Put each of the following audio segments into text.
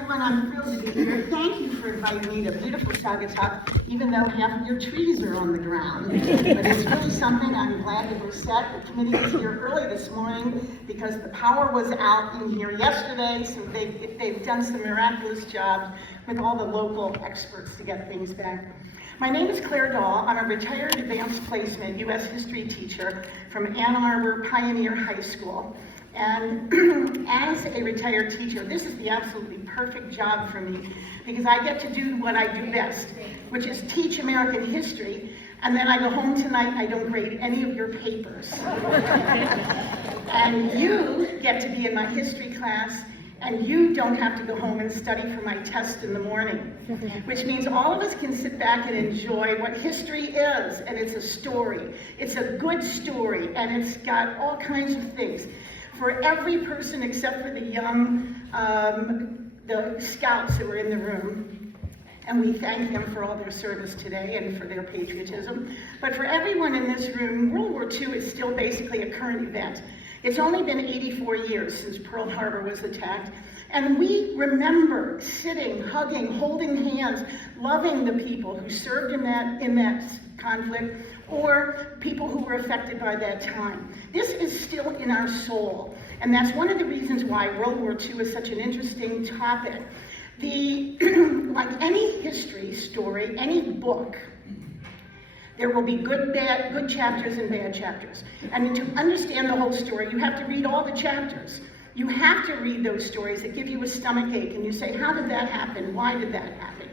everyone. I'm thrilled to be here. Thank you for inviting me to beautiful Saugatuck, even though half of your trees are on the ground. But it's really something. I'm glad that we're set. The committee was here early this morning because the power was out in here yesterday, so they've done some miraculous jobs with all the local experts to get things back. My name is Claire Dahl. I'm a retired advanced placement U.S. history teacher from Ann Arbor Pioneer High School. And as a retired teacher, this is the absolutely perfect job for me because I get to do what I do best, which is teach American history, and then I go home tonight and I don't grade any of your papers. And you get to be in my history class, and you don't have to go home and study for my test in the morning, which means all of us can sit back and enjoy what history is, and it's a story. It's a good story, and it's got all kinds of things. For every person except for the young, the scouts who were in the room, and we thank them for all their service today and for their patriotism. But for everyone in this room, World War II is still basically a current event. It's only been 84 years since Pearl Harbor was attacked, and we remember sitting, hugging, holding hands, loving the people who served in that conflict, or people who were affected by that time. This is still in our soul, and that's one of the reasons why World War II is such an interesting topic. Like any history story, any book, there will be good chapters and bad chapters. And to understand the whole story, you have to read all the chapters. You have to read those stories that give you a stomach ache, and you say, how did that happen? Why did that happen?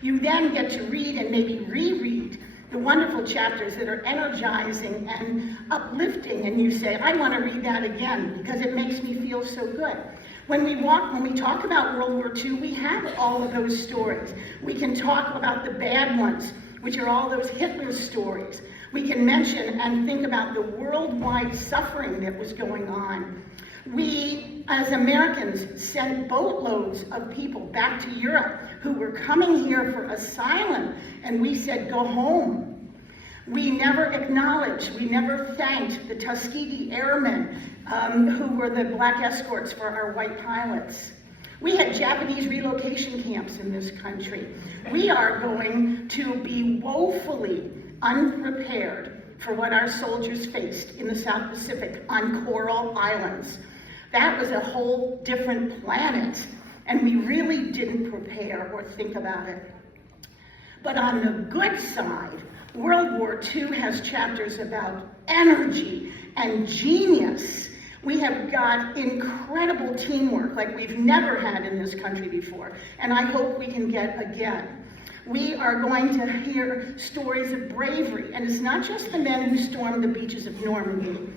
You then get to read and maybe reread the wonderful chapters that are energizing and uplifting, and you say, I want to read that again because it makes me feel so good. When we talk about World War II, we have all of those stories. We can talk about the bad ones, which are all those Hitler stories. We can mention and think about the worldwide suffering that was going on. We, as Americans, sent boatloads of people back to Europe who were coming here for asylum, and we said, go home. We never acknowledged, we never thanked the Tuskegee Airmen who were the black escorts for our white pilots. We had Japanese relocation camps in this country. We are going to be woefully unprepared for what our soldiers faced in the South Pacific on Coral Islands. That was a whole different planet, and we really didn't prepare or think about it. But on the good side, World War II has chapters about energy and genius. We have got incredible teamwork like we've never had in this country before, and I hope we can get again. We are going to hear stories of bravery, and it's not just the men who stormed the beaches of Normandy.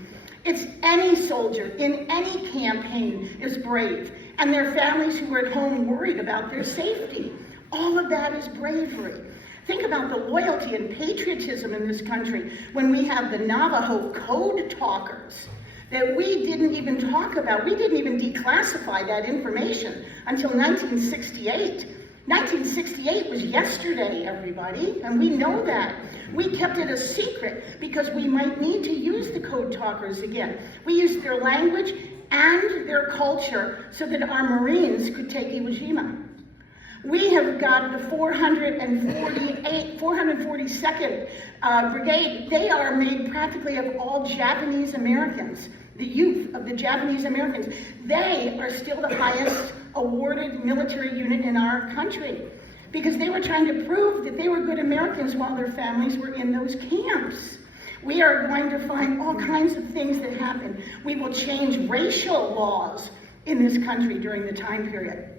It's any soldier in any campaign is brave, and their families who are at home worried about their safety. All of that is bravery. Think about the loyalty and patriotism in this country when we have the Navajo code talkers that we didn't even talk about. We didn't even declassify that information until 1968. 1968 was yesterday, everybody, and we know that. We kept it a secret because we might need to use the code talkers again. We used their language and their culture so that our Marines could take Iwo We have got the 442nd Brigade. They are made practically of all Japanese Americans, the youth of the Japanese Americans. They are still the highest awarded military unit in our country because they were trying to prove that they were good Americans while their families were in those camps. We are going to find all kinds of things that happen. We will change racial laws in this country during the time period.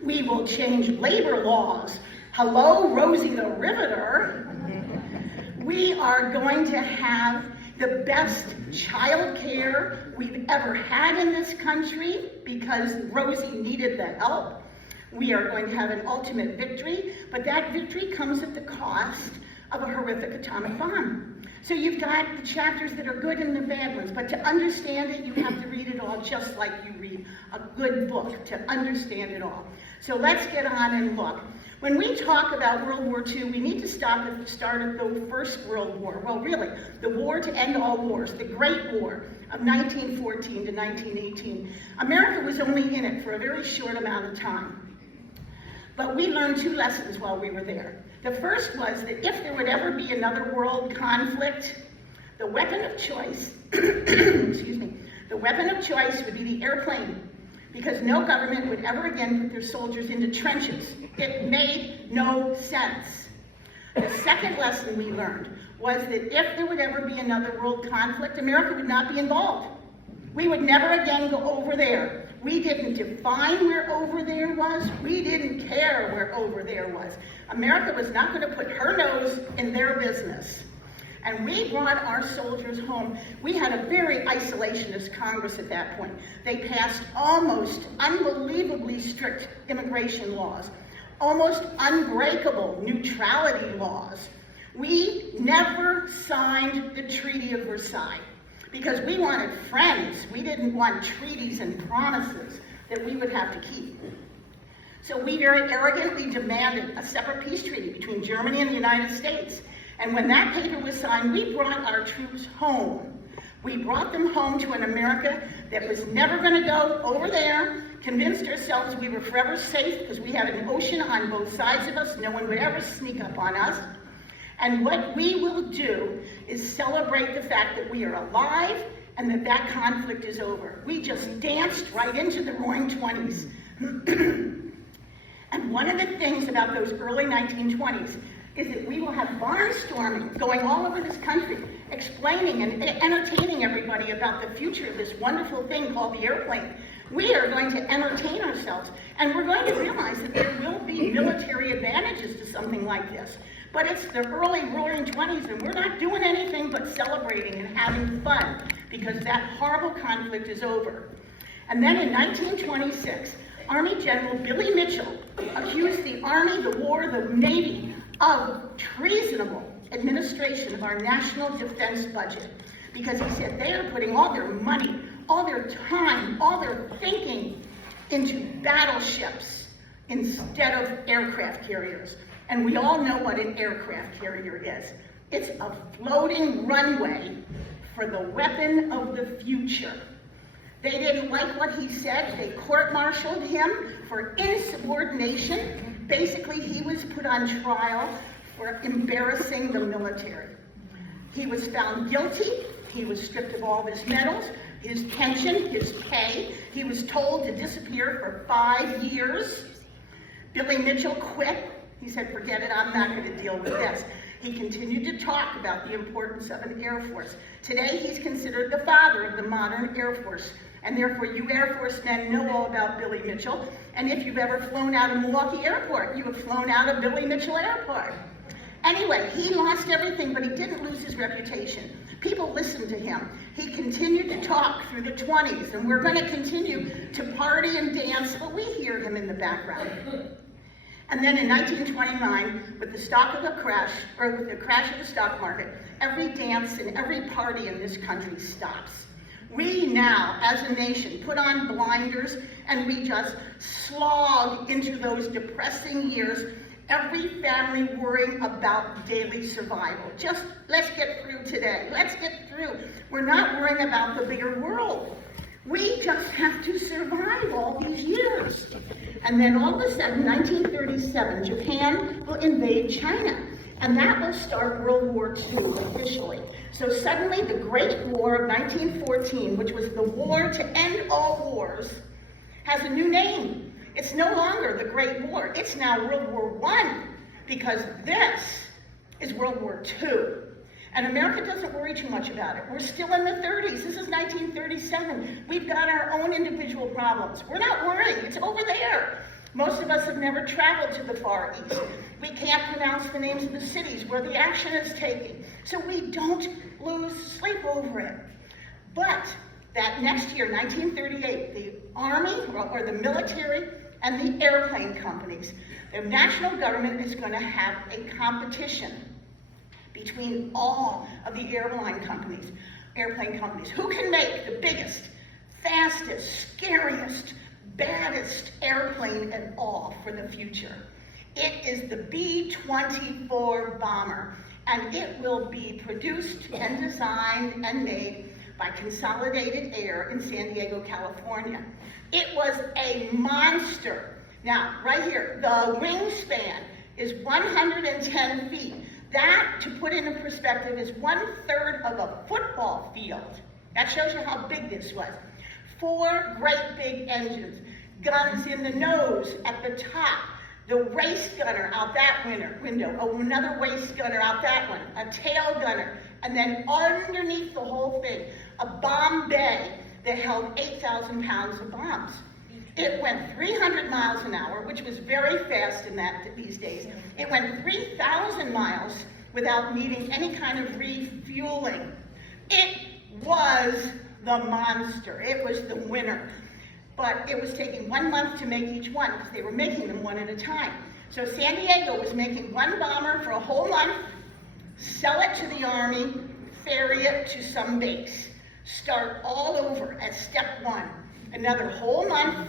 We will change labor laws. Hello, Rosie the Riveter. We are going to have the best child care we've ever had in this country because Rosie needed the help. We are going to have an ultimate victory, but that victory comes at the cost of a horrific atomic bomb. So you've got the chapters that are good and the bad ones, but to understand it, you have to read it all just like you read a good book to understand it all. So let's get on and look. When we talk about World War II, we need to start at the First World War. Well, really, the war to end all wars, the Great War of 1914 to 1918. America was only in it for a very short amount of time. But we learned two lessons while we were there. The first was that if there would ever be another world conflict, the weapon of choice, excuse me, the weapon of choice would be the airplane, because no government would ever again put their soldiers into trenches. It made no sense. The second lesson we learned was that if there would ever be another world conflict, America would not be involved. We would never again go over there. We didn't define where over there was. We didn't care where over there was. America was not going to put her nose in their business. And we brought our soldiers home. We had a very isolationist Congress at that point. They passed almost unbelievably strict immigration laws, almost unbreakable neutrality laws. We never signed the Treaty of Versailles because we wanted friends. We didn't want treaties and promises that we would have to keep. So we very arrogantly demanded a separate peace treaty between Germany and the United States. And when that paper was signed, we brought our troops home. We brought them home to an America that was never going to go over there, convinced ourselves we were forever safe because we had an ocean on both sides of us. No one would ever sneak up on us. And what we will do is celebrate the fact that we are alive and that that conflict is over. We just danced right into the roaring 20s. And one of the things about those early 1920s is that we will have barnstorming going all over this country, explaining and entertaining everybody about the future of this wonderful thing called the airplane. We are going to entertain ourselves, and we're going to realize that there will be military advantages to something like this. But it's the early roaring 20s, and we're not doing anything but celebrating and having fun, because that horrible conflict is over. And then in 1926, Army General Billy Mitchell accused the Army, the War, the Navy of treasonable administration of our national defense budget, because he said they are putting all their money, all their time, all their thinking into battleships instead of aircraft carriers. And we all know what an aircraft carrier is. It's a floating runway for the weapon of the future. They didn't like what he said. They court-martialed him for insubordination. Basically, he was put on trial for embarrassing the military. He was found guilty. He was stripped of all his medals, his pension, his pay. He was told to disappear for 5 years. Billy Mitchell quit. He said, forget it, I'm not going to deal with this. He continued to talk about the importance of an Air Force. Today, he's considered the father of the modern Air Force. And therefore, you Air Force men know all about Billy Mitchell. And if you've ever flown out of Milwaukee Airport, you have flown out of Billy Mitchell Airport. Anyway, he lost everything, but he didn't lose his reputation. People listened to him. He continued to talk through the 20s, and we're going to continue to party and dance, but we hear him in the background. And then in 1929, with the crash of the stock market, every dance and every party in this country stops. We now, as a nation, put on blinders and we just slog into those depressing years, every family worrying about daily survival. Just, let's get through today. Let's get through. We're not worrying about the bigger world. We just have to survive all these years. And then all of a sudden, 1937, Japan will invade China. And that will start World War II officially. So suddenly the Great War of 1914, which was the war to end all wars, has a new name. It's no longer the Great War. It's now World War I, because this is World War II. And America doesn't worry too much about it. We're still in the 30s. This is 1937. We've got our own individual problems. We're not worrying. It's over there. Most of us have never traveled to the Far East. We can't pronounce the names of the cities where the action is taking. So we don't lose sleep over it. But that next year, 1938, the Army, or the military, and the airplane companies, the national government is going to have a competition between all of the airplane companies. Who can make the biggest, fastest, scariest, baddest airplane at all for the future? It is the B-24 bomber, and it will be produced and designed and made by Consolidated Air in San Diego, California. It was a monster. Now, right here, the wingspan is 110 feet. That, to put into perspective, is 1/3 of a football field. That shows you how big this was. 4 great big engines, guns in the nose at the top, the race gunner out that window, another race gunner out that one, a tail gunner, and then underneath the whole thing, a bomb bay that held 8,000 pounds of bombs. It went 300 miles an hour, which was very fast in these days. It went 3,000 miles without needing any kind of refueling. It was the monster. It was the winner. But it was taking 1 month to make each one because they were making them one at a time. So San Diego was making one bomber for a whole month, sell it to the Army, ferry it to some base, start all over at step 1. Another whole month,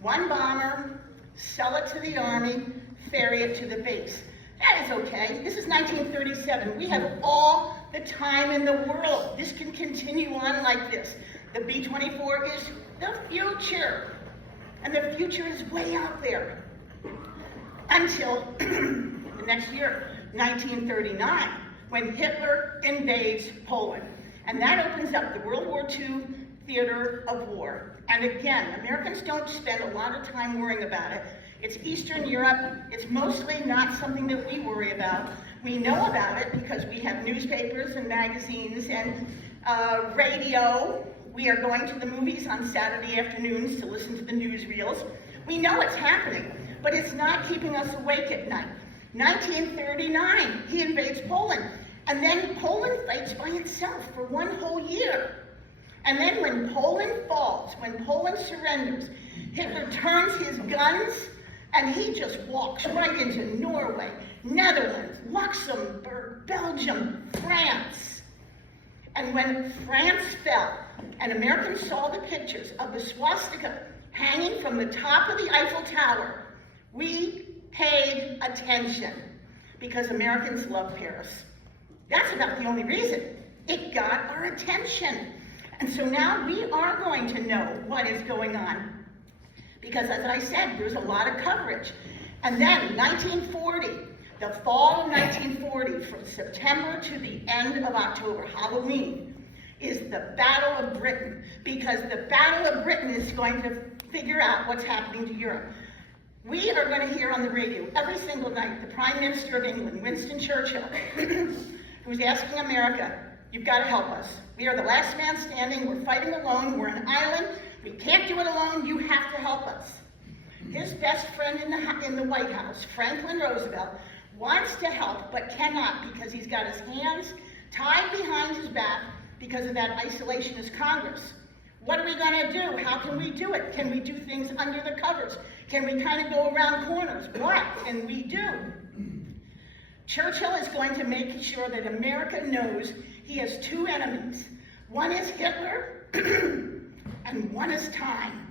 one bomber, sell it to the Army, ferry it to the base. That is okay. This is 1937. We have all the time in the world. This can continue on like this. The B-24 is the future. And the future is way out there. Until the next year, 1939, when Hitler invades Poland. And that opens up the World War II theater of war. And again, Americans don't spend a lot of time worrying about it. It's Eastern Europe. It's mostly not something that we worry about. We know about it because we have newspapers and magazines and radio. We are going to the movies on Saturday afternoons to listen to the newsreels. We know it's happening, but it's not keeping us awake at night. 1939, he invades Poland. And then Poland fights by itself for 1 whole year. And then when Poland falls, when Poland surrenders, Hitler turns his guns and he just walks right into Norway, Netherlands, Luxembourg, Belgium, France. And when France fell and Americans saw the pictures of the swastika hanging from the top of the Eiffel Tower, we paid attention because Americans love Paris. That's about the only reason. It got our attention. And so now we are going to know what is going on. Because as I said, there's a lot of coverage. And then 1940, the fall of 1940, from September to the end of October, Halloween, is the Battle of Britain. Because the Battle of Britain is going to figure out what's happening to Europe. We are going to hear on the radio every single night the Prime Minister of England, Winston Churchill, who's asking America, you've got to help us. We are the last man standing. We're fighting alone. We're an island. We can't do it alone. You have to help us. His best friend in the White House, Franklin Roosevelt, wants to help but cannot because he's got his hands tied behind his back because of that isolationist Congress. What are we going to do? How can we do it? Can we do things under the covers? Can we kind of go around corners? What can we do? Churchill is going to make sure that America knows he has 2 enemies. One is Hitler, and one is time.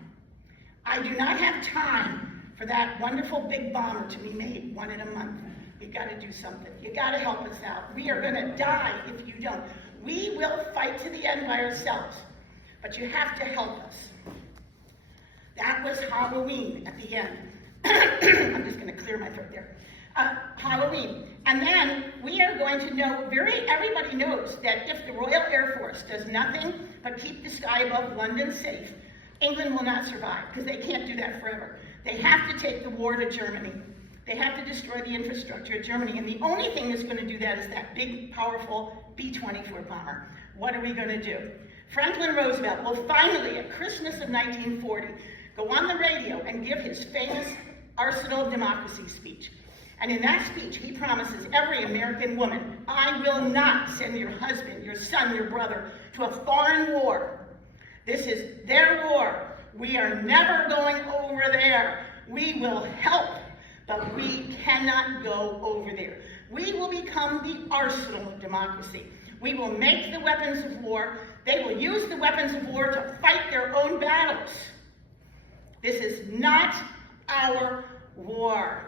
I do not have time for that wonderful big bomber to be made 1 in a month. You've got to do something. You've got to help us out. We are going to die if you don't. We will fight to the end by ourselves, but you have to help us. That was Halloween at the end. I'm just going to clear my throat there. Halloween. And then we are going to know, everybody knows that if the Royal Air Force does nothing but keep the sky above London safe, England will not survive, because they can't do that forever. They have to take the war to Germany. They have to destroy the infrastructure of Germany, and the only thing that's going to do that is that big, powerful B-24 bomber. What are we going to do? Franklin Roosevelt will finally, at Christmas of 1940, go on the radio and give his famous Arsenal of Democracy speech. And in that speech, he promises every American woman, I will not send your husband, your son, your brother to a foreign war. This is their war. We are never going over there. We will help, but we cannot go over there. We will become the arsenal of democracy. We will make the weapons of war. They will use the weapons of war to fight their own battles. This is not our war.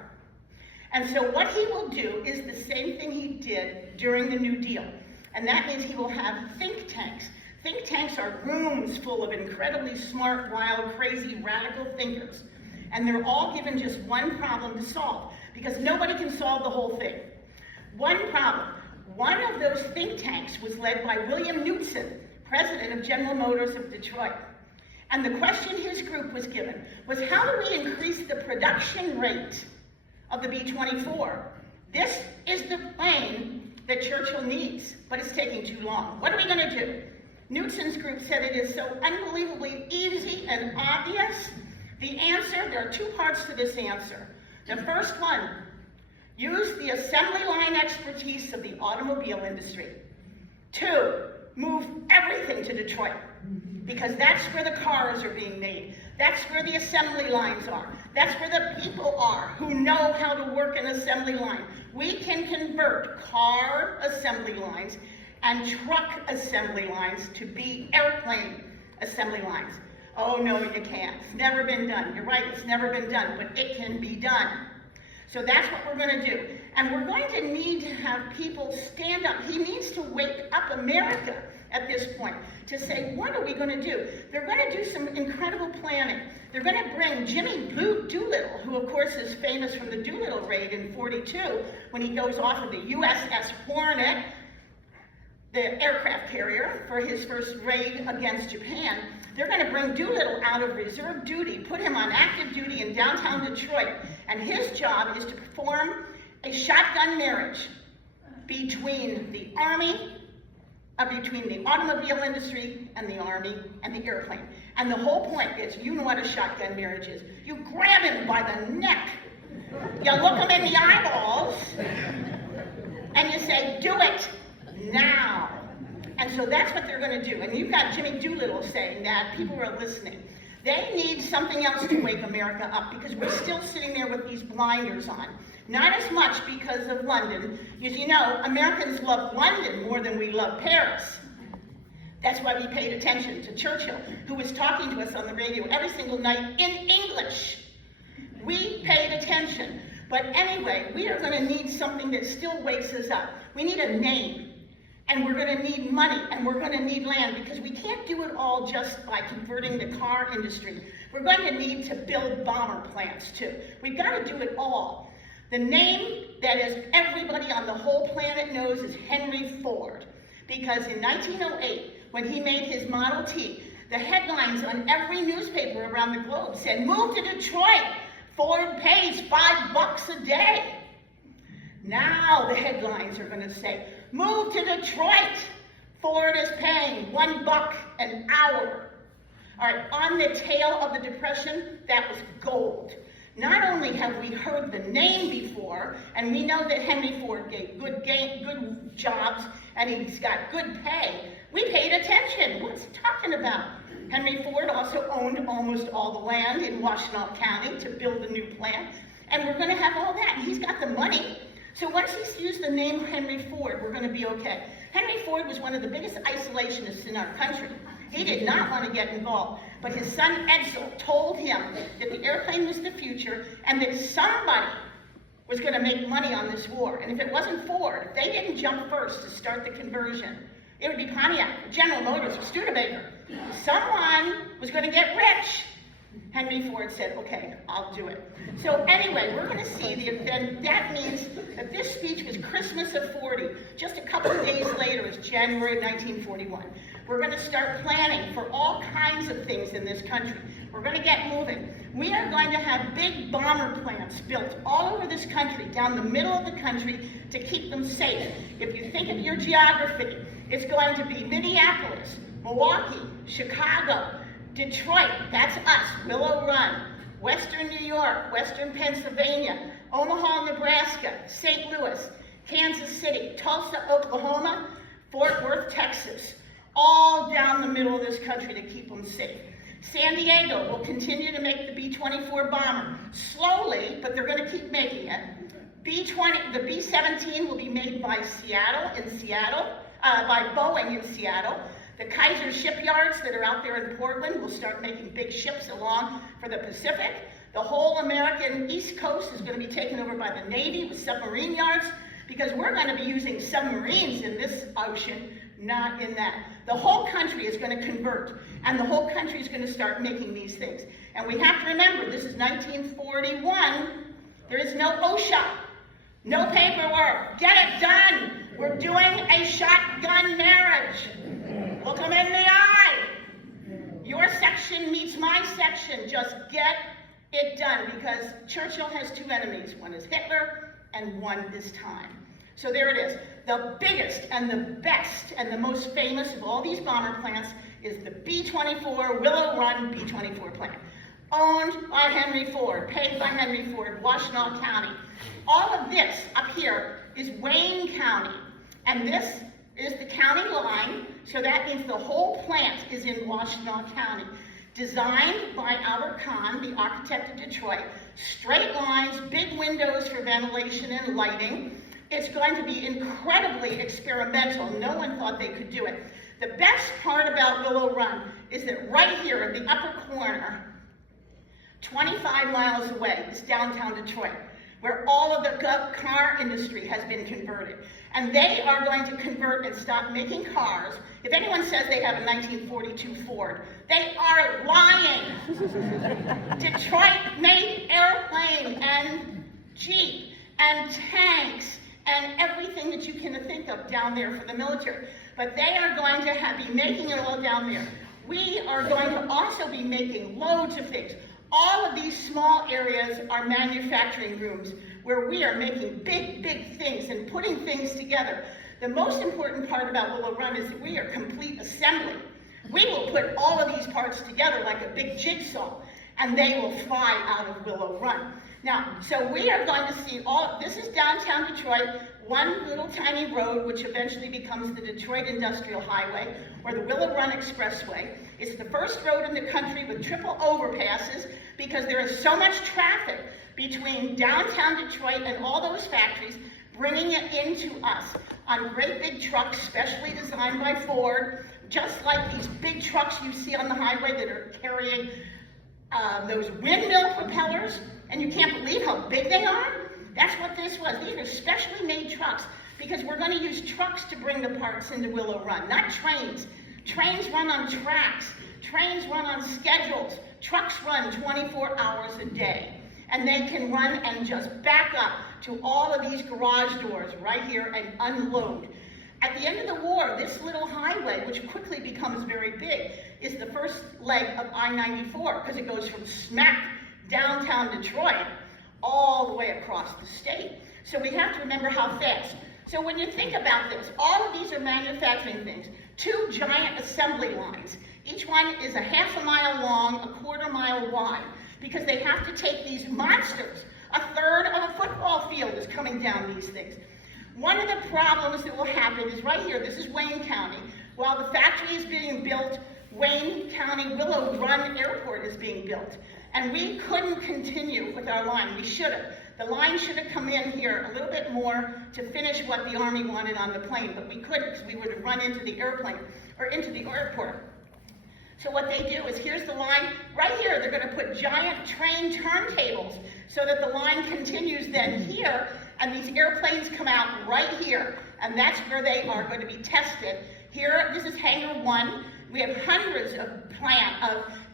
And so what he will do is the same thing he did during the New Deal. And that means he will have think tanks. Think tanks are rooms full of incredibly smart, wild, crazy, radical thinkers. and they're all given just one problem to solve, because nobody can solve the whole thing. One problem. One of those think tanks was led by William Knutson, president of General Motors of Detroit. And the question his group was given was, how do we increase the production rate of the B-24? This is the plane that Churchill needs, but it's taking too long. What are we going to do? Knutson's group said it is so unbelievably easy and obvious. The answer, there are two parts to this answer. The first one, use the assembly line expertise of the automobile industry. Two, move everything to Detroit, because that's where the cars are being made. That's where the assembly lines are. That's where the people are who know how to work an assembly line. We can convert car assembly lines and truck assembly lines to be airplane assembly lines. Oh no, you can't. It's never been done. You're right, it's never been done, but it can be done. So that's what we're going to do. And we're going to need to have people stand up. He needs to wake up America at this point to say, what are we going to do? They're going to do some incredible planning. They're going to bring Jimmy Doolittle, who of course is famous from the Doolittle raid in '42, when he goes off of the USS Hornet, the aircraft carrier, for his first raid against Japan. They're going to bring Doolittle out of reserve duty, put him on active duty in downtown Detroit, and his job is to perform a shotgun marriage between the Army, between the automobile industry and the Army and the airplane. And the whole point is, you know what a shotgun marriage is. You grab him by the neck, you look him in the eyeballs, and you say, do it now. And so that's what they're going to do. And you've got Jimmy Doolittle saying that. People are listening. They need something else to wake America up, because we're still sitting there with these blinders on. Not as much because of London. As you know, Americans love London more than we love Paris. That's why we paid attention to Churchill, who was talking to us on the radio every single night in English. We paid attention. But anyway, we are going to need something that still wakes us up. We need a name. And we're going to need money, and we're going to need land, because we can't do it all just by converting the car industry. We're going to need to build bomber plants too. We've got to do it all. The name that is everybody on the whole planet knows is Henry Ford, because in 1908, when he made his Model T, the headlines on every newspaper around the globe said, "Move to Detroit, Ford pays $5 a day." Now the headlines are going to say, "Move to Detroit, Ford is paying $1 an hour." All right, on the tail of the Depression, that was gold. Not only have we heard the name before, and we know that Henry Ford gave good jobs, and he's got good pay, we paid attention. What's he talking about? Henry Ford also owned almost all the land in Washtenaw County to build a new plant, and we're going to have all that, and he's got the money. So once he's used the name Henry Ford, we're going to be okay. Henry Ford was one of the biggest isolationists in our country. He did not want to get involved, but his son Edsel told him that the airplane was the future and that somebody was going to make money on this war. And if it wasn't Ford, if they didn't jump first to start the conversion, it would be Pontiac, General Motors, or Studebaker. Someone was going to get rich. Henry Ford said, okay, I'll do it. So anyway, we're going to see the event. That means that this speech was Christmas of '40. Just a couple of days later is January of 1941. We're going to start planning for all kinds of things in this country. We're going to get moving. We are going to have big bomber plants built all over this country, down the middle of the country, to keep them safe. If you think of your geography, it's going to be Minneapolis, Milwaukee, Chicago, Detroit, that's us, Willow Run, Western New York, Western Pennsylvania, Omaha, Nebraska, St. Louis, Kansas City, Tulsa, Oklahoma, Fort Worth, Texas, all down the middle of this country to keep them safe. San Diego will continue to make the B-24 bomber, slowly, but they're going to keep making it. The B-17 will be made by by Boeing in Seattle. The Kaiser shipyards that are out there in Portland will start making big ships along for the Pacific. The whole American East Coast is going to be taken over by the Navy with submarine yards, because we're going to be using submarines in this ocean, not in that. The whole country is going to convert, and the whole country is going to start making these things. And we have to remember, this is 1941. There is no OSHA, no paperwork. Get it done. We're doing a shotgun marriage. Look them in the eye. Your section meets my section. Just get it done, because Churchill has two enemies. One is Hitler and one is time. So there it is. The biggest and the best and the most famous of all these bomber plants is the B-24 Willow Run B-24 plant. Owned by Henry Ford, paid by Henry Ford, Washtenaw County. All of this up here is Wayne County, and this is the county line, so that means the whole plant is in Washtenaw County. Designed by Albert Kahn, the architect of Detroit. Straight lines, big windows for ventilation and lighting. It's going to be incredibly experimental. No one thought they could do it. The best part about Willow Run is that right here in the upper corner, 25 miles away, is downtown Detroit, where all of the car industry has been converted. And they are going to convert and stop making cars. If anyone says they have a 1942 Ford, they are lying. Detroit made airplane and Jeep and tanks and everything that you can think of down there for the military. But they are going to be making it all down there. We are going to also be making loads of things. All of these small areas are manufacturing rooms where we are making big, big things and putting things together. The most important part about Willow Run is that we are complete assembly. We will put all of these parts together like a big jigsaw, and they will fly out of Willow Run. Now, so we are going to see this is downtown Detroit, one little tiny road which eventually becomes the Detroit Industrial Highway, or the Willow Run Expressway. It's the first road in the country with triple overpasses because there is so much traffic between downtown Detroit and all those factories, bringing it into us on great big trucks, specially designed by Ford, just like these big trucks you see on the highway that are carrying those windmill propellers, and you can't believe how big they are. That's what this was. These are specially made trucks because we're going to use trucks to bring the parts into Willow Run, not trains. Trains run on tracks. Trains run on schedules. Trucks run 24 hours a day. And they can run and just back up to all of these garage doors right here and unload. At the end of the war, this little highway, which quickly becomes very big, is the first leg of I-94 because it goes from smack downtown Detroit all the way across the state. So we have to remember how fast. So when you think about this, all of these are manufacturing things. Two giant assembly lines. Each one is a half a mile long, a quarter mile wide, because they have to take these monsters. A third of a football field is coming down these things. One of the problems that will happen is right here. This is Wayne County. While the factory is being built, Wayne County Willow Run Airport is being built. And we couldn't continue with our line. We should have. The line should have come in here a little bit more to finish what the Army wanted on the plane, but we couldn't because we would have run into the airplane or into the airport. So what they do is, here's the line. Right here, they're going to put giant train turntables so that the line continues then here, and these airplanes come out right here, and that's where they are going to be tested. Here, this is Hangar 1. We have hundreds of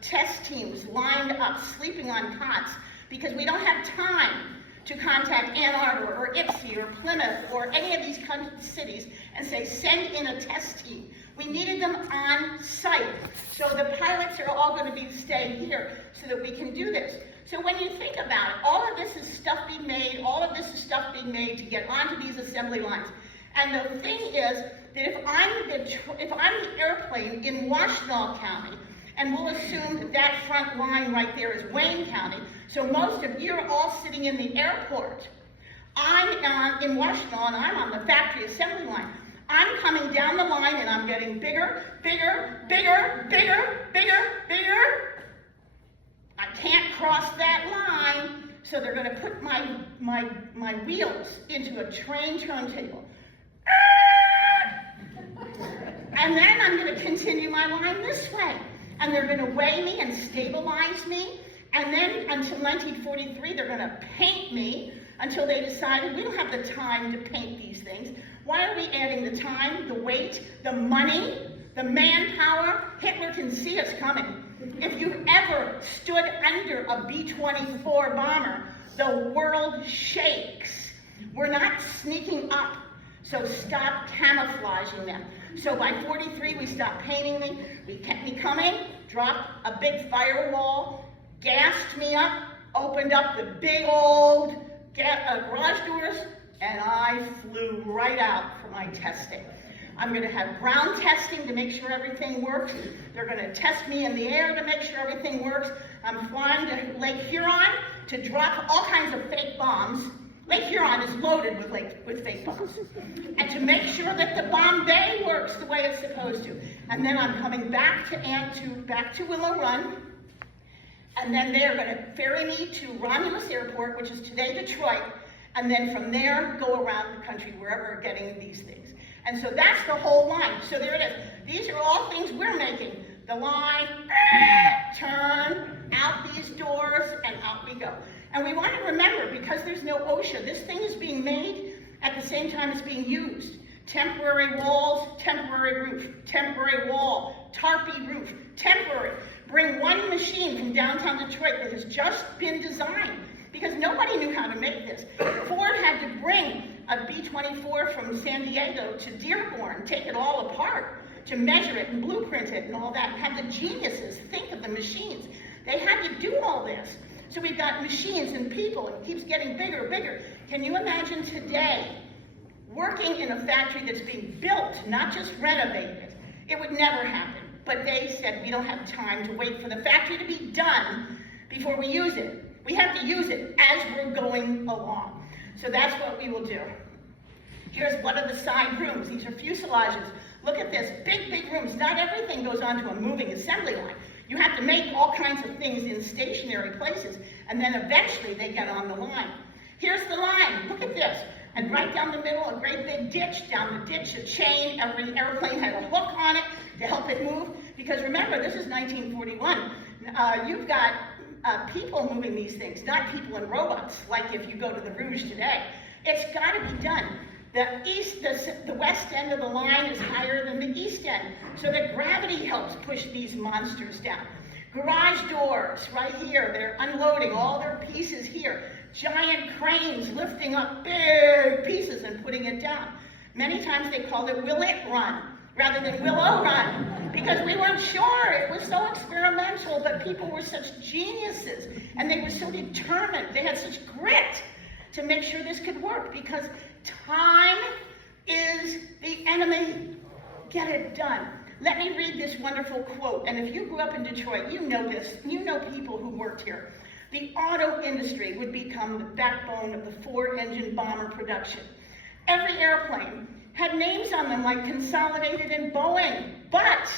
test teams lined up, sleeping on cots, because we don't have time to contact Ann Arbor or Ipsy or Plymouth or any of these cities and say, send in a test team. We needed them on site. So the pilots are all going to be staying here so that we can do this. So when you think about it, all of this is stuff being made, all of this is stuff being made to get onto these assembly lines. And the thing is that if I'm the airplane in Washtenaw County, and we'll assume that that front line right there is Wayne County, so most of you are all sitting in the airport. I'm in Washtenaw, and I'm on the factory assembly line. I'm coming down the line, and I'm getting bigger, bigger, bigger, bigger, bigger, bigger. I can't cross that line, so they're going to put my wheels into a train turntable. And then I'm going to continue my line this way. And they're going to weigh me and stabilize me. And then until 1943, they're going to paint me until they decided we don't have the time to paint these things. Why are we adding the time, the weight, the money, the manpower? Hitler can see us coming. if you've ever stood under a B-24 bomber, the world shakes. We're not sneaking up, so stop camouflaging them. So by 43, we stopped painting me. We kept me coming, dropped a big firewall, gassed me up, opened up the big old garage doors, and I flew right out for my testing. I'm going to have ground testing to make sure everything works. They're going to test me in the air to make sure everything works. I'm flying to Lake Huron to drop all kinds of fake bombs. Lake Huron is loaded with fake bombs. And to make sure that the bomb bay works the way it's supposed to. And then I'm coming back to Willow Run. And then they're going to ferry me to Romulus Airport, which is today Detroit. And then from there, go around the country wherever we're getting these things. And so that's the whole line. So there it is. These are all things we're making. The line, turn, out these doors, and out we go. And we want to remember, because there's no OSHA, this thing is being made at the same time it's being used. Temporary walls, temporary roof, temporary wall, tarpy roof, temporary. Bring one machine from downtown Detroit that has just been designed, because nobody knew how to make this. Ford had to bring a B-24 from San Diego to Dearborn, take it all apart, to measure it and blueprint it and all that, and have the geniuses think of the machines. They had to do all this. So we've got machines and people, and it keeps getting bigger and bigger. Can you imagine today working in a factory that's being built, not just renovated? It would never happen. But they said we don't have time to wait for the factory to be done before we use it. We have to use it as we're going along. So that's what we will do. Here's one of the side rooms. These are fuselages. Look at this, big, big rooms. Not everything goes onto a moving assembly line. You have to make all kinds of things in stationary places, and then eventually they get on the line. Here's the line, look at this. And right down the middle, a great big ditch. Down the ditch, a chain. Every airplane had a hook on it to help it move. Because remember, this is 1941. You've got people moving these things, not people and robots, like if you go to the Rouge today. It's got to be done. The west end of the line is higher than the east end, so that gravity helps push these monsters down. Garage doors, right here, they're unloading all their pieces here. Giant cranes lifting up big pieces and putting it down. Many times they called it Will It Run, rather than Willow Run, because we weren't sure. It was so experimental, but people were such geniuses, and they were so determined. They had such grit to make sure this could work, because time is the enemy. Get it done. Let me read this wonderful quote, and if you grew up in Detroit, you know this. You know people who worked here. The auto industry would become the backbone of the Ford-engine bomber production. Every airplane had names on them like Consolidated and Boeing, but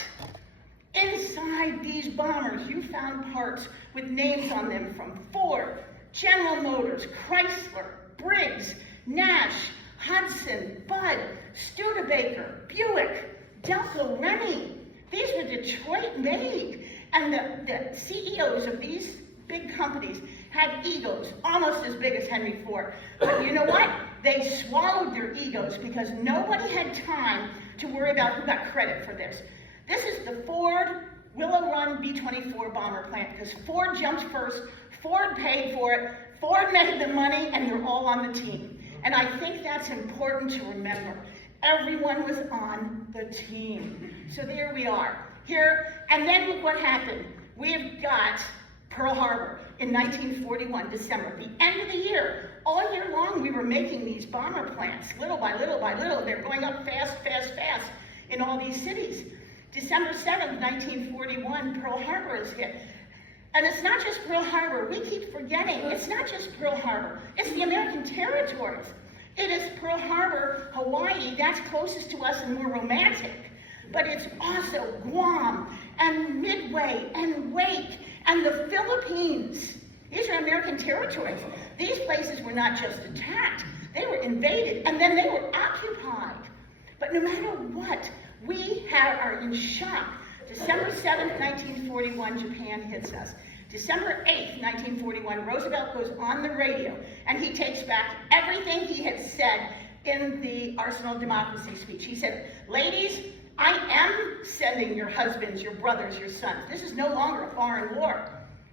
inside these bombers, you found parts with names on them from Ford, General Motors, Chrysler, Briggs, Nash, Hudson, Budd, Studebaker, Buick, Delco, Remy. These were Detroit made. And the CEOs of these big companies had egos almost as big as Henry Ford. But you know what? They swallowed their egos because nobody had time to worry about who got credit for this. This is the Ford Willow Run B-24 bomber plant, because Ford jumped first, Ford paid for it, Ford made the money, and they're all on the team. And I think that's important to remember. Everyone was on the team. So there we are. Here, and then look what happened. We've got Pearl Harbor in 1941, December, the end of the year. All year long, we were making these bomber plants, little by little by little. They're going up fast, fast, fast in all these cities. December 7th, 1941, Pearl Harbor is hit. And it's not just Pearl Harbor. We keep forgetting. It's not just Pearl Harbor. It's the American territories. It is Pearl Harbor, Hawaii. That's closest to us and more romantic. But it's also Guam and Midway and Wake and the Philippines. These are American territories. These places were not just attacked. They were invaded, and then they were occupied. But no matter what, we are in shock. December 7th, 1941, Japan hits us. December 8th, 1941, Roosevelt goes on the radio, and he takes back everything he had said in the Arsenal of Democracy speech. He said, ladies, I am sending your husbands, your brothers, your sons. This is no longer a foreign war.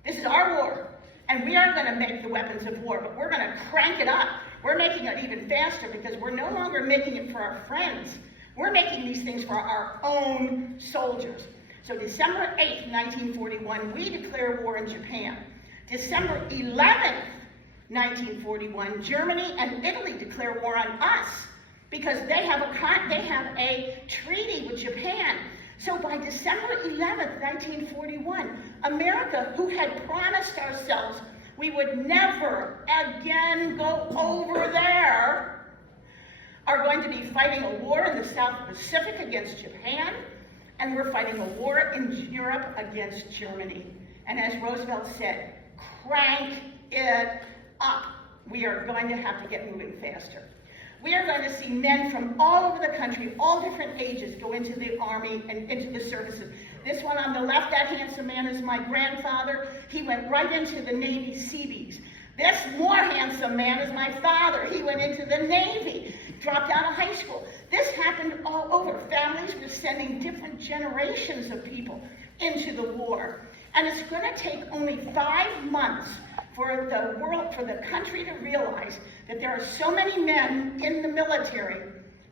This is our war. And we are going to make the weapons of war, but we're going to crank it up. We're making it even faster because we're no longer making it for our friends. We're making these things for our own soldiers. So December 8th, 1941, we declare war in Japan. December 11th, 1941, Germany and Italy declare war on us because they have a treaty with Japan. So by December 11th, 1941, America, who had promised ourselves we would never again go over there, are going to be fighting a war in the South Pacific against Japan, and we're fighting a war in Europe against Germany. And as Roosevelt said, crank it up. We are going to have to get moving faster. We are going to see men from all over the country, all different ages, go into the Army and into the services. This one on the left, that handsome man, is my grandfather. He went right into the Navy Seabees. This more handsome man is my father. He went into the Navy, dropped out of high school. This happened all over. Families were sending different generations of people into the war. And it's going to take only 5 months for the world, for the country to realize that there are so many men in the military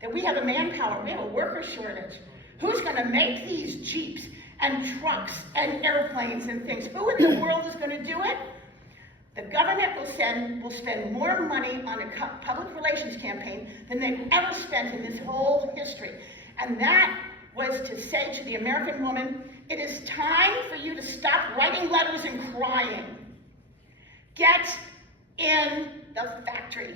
that we have a manpower, we have a worker shortage. Who's going to make these Jeeps and trucks and airplanes and things? Who in the world is going to do it? The government will spend more money on a public relations campaign than they've ever spent in this whole history. And that was to say to the American woman, it is time for you to stop writing letters and crying. Get in the factory.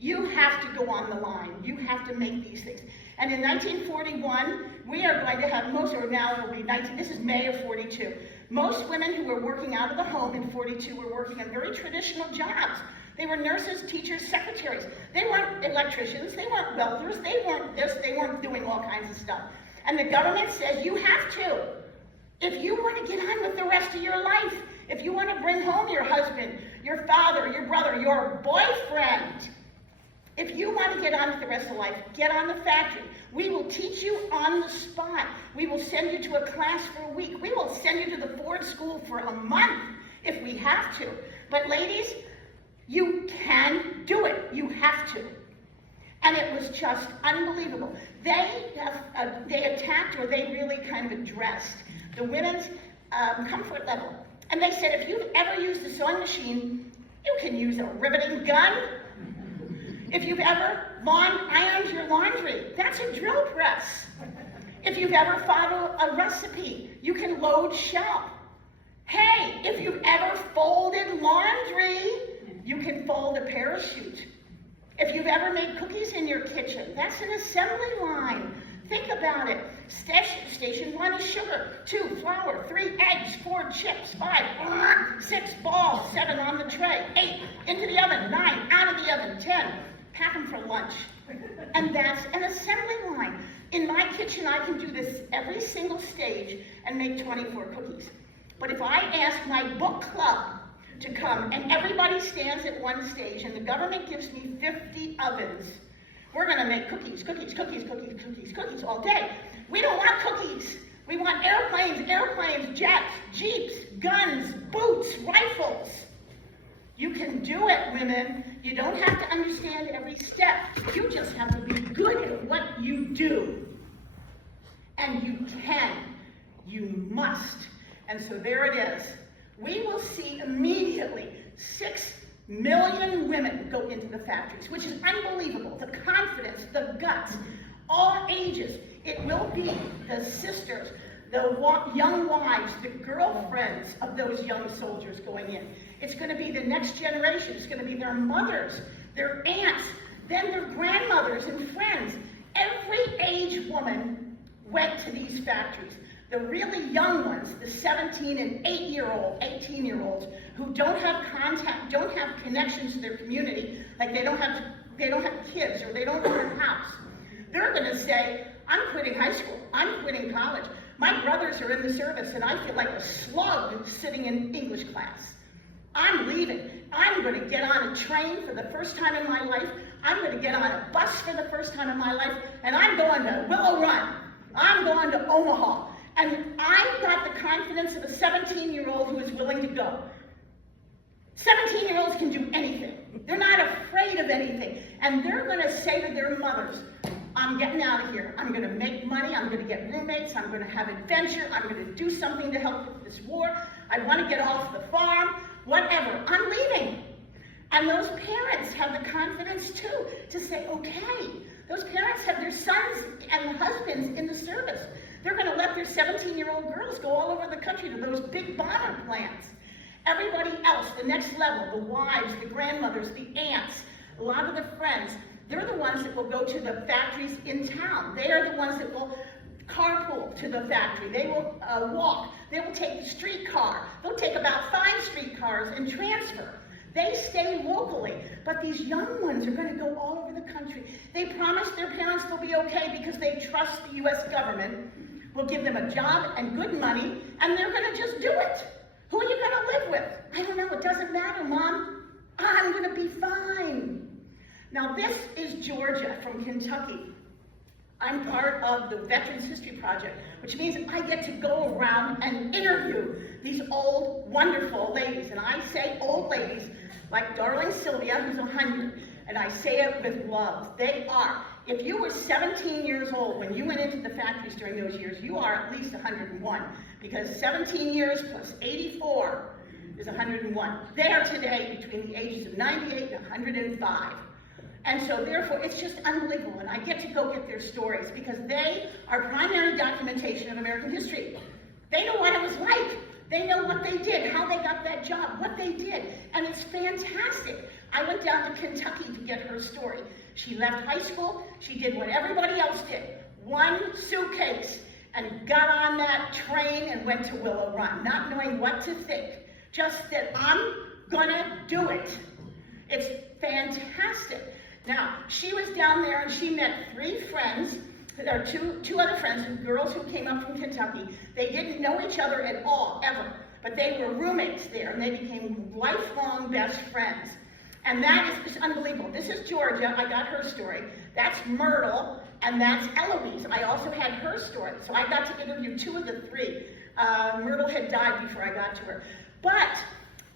You have to go on the line. You have to make these things. And in 1941, we are going to have most, or now it'll be this is May of 42. Most women who were working out of the home in 42 were working on very traditional jobs. They were nurses, teachers, secretaries. They weren't electricians, they weren't welders, they weren't this, they weren't doing all kinds of stuff. And the government says you have to. If you want to get on with the rest of your life, if you want to bring home your husband, your father, your brother, your boyfriend, if you want to get on with the rest of life, get on the factory. We will teach you on the spot. We will send you to a class for a week. We will send you to the Ford School for a month if we have to. But ladies, you can do it. You have to. And it was just unbelievable. They attacked, or they really kind of addressed the women's comfort level. And they said, if you've ever used a sewing machine, you can use a riveting gun. If you've ever ironed your laundry, that's a drill press. If you've ever followed a recipe, you can load shell. Hey, if you've ever folded laundry, you can fold a parachute. If you've ever made cookies in your kitchen, that's an assembly line. Think about it. Station 1 is sugar, 2 flour, 3 eggs, 4 chips, 5, 6 balls, 7 on the tray, 8 into the oven, 9 out of the oven, 10. Pack them for lunch. And that's an assembly line. In my kitchen, I can do this every single stage and make 24 cookies. But if I ask my book club to come and everybody stands at one stage and the government gives me 50 ovens, we're going to make cookies, cookies, cookies, cookies, cookies, cookies all day. We don't want cookies. We want airplanes, jets, jeeps, guns, boots, rifles. You can do it, women. You don't have to understand every step. You just have to be good at what you do. And you can. You must. And so there it is. We will see immediately 6 million women go into the factories, which is unbelievable. The confidence, the guts, all ages. It will be the sisters, the young wives, the girlfriends of those young soldiers going in. It's going to be the next generation. It's going to be their mothers, their aunts, then their grandmothers and friends. Every age woman went to these factories. The really young ones, the 17 and 18-year-olds who don't have contact, don't have connections to their community, like they don't have kids or they don't own a house. They're going to say, I'm quitting high school, I'm quitting college. My brothers are in the service and I feel like a slug sitting in English class. I'm leaving. I'm going to get on a train for the first time in my life. I'm going to get on a bus for the first time in my life, and I'm going to Willow Run. I'm going to Omaha. And I got the confidence of a 17-year-old who is willing to go. 17-year-olds can do anything. They're not afraid of anything. And they're going to say to their mothers, I'm getting out of here. I'm going to make money. I'm going to get roommates. I'm going to have adventure. I'm going to do something to help with this war. I want to get off the farm. Whatever. I'm leaving. And those parents have the confidence, too, to say, okay. Those parents have their sons and husbands in the service. They're going to let their 17-year-old girls go all over the country to those big bomber plants. Everybody else, the next level, the wives, the grandmothers, the aunts, a lot of the friends, they're the ones that will go to the factories in town. They are the ones that will carpool to the factory. They will walk. They will take the streetcar. They'll take about 5 streetcars and transfer. They stay locally, but these young ones are going to go all over the country. They promise their parents they'll be okay because they trust the U.S. government will give them a job and good money, and they're going to just do it. Who are you going to live with? I don't know. It doesn't matter, Mom. I'm going to be fine. Now, this is Georgia from Kentucky. I'm part of the Veterans History Project, which means I get to go around and interview these old, wonderful ladies. And I say old ladies like darling Sylvia, who's 100, and I say it with love. They are. If you were 17 years old when you went into the factories during those years, you are at least 101, because 17 years plus 84 is 101. They are today between the ages of 98 and 105. And so therefore, it's just unbelievable. And I get to go get their stories because they are primary documentation of American history. They know what it was like. They know what they did, how they got that job, what they did. And it's fantastic. I went down to Kentucky to get her story. She left high school. She did what everybody else did. 1 suitcase and got on that train and went to Willow Run, not knowing what to think. Just that I'm gonna do it. It's fantastic. Now, she was down there and she met 3 friends. There are two other friends, girls who came up from Kentucky. They didn't know each other at all, ever. But they were roommates there and they became lifelong best friends. And that is just unbelievable. This is Georgia. I got her story. That's Myrtle and that's Eloise. I also had her story. So I got to interview 2 of the 3. Myrtle had died before I got to her. But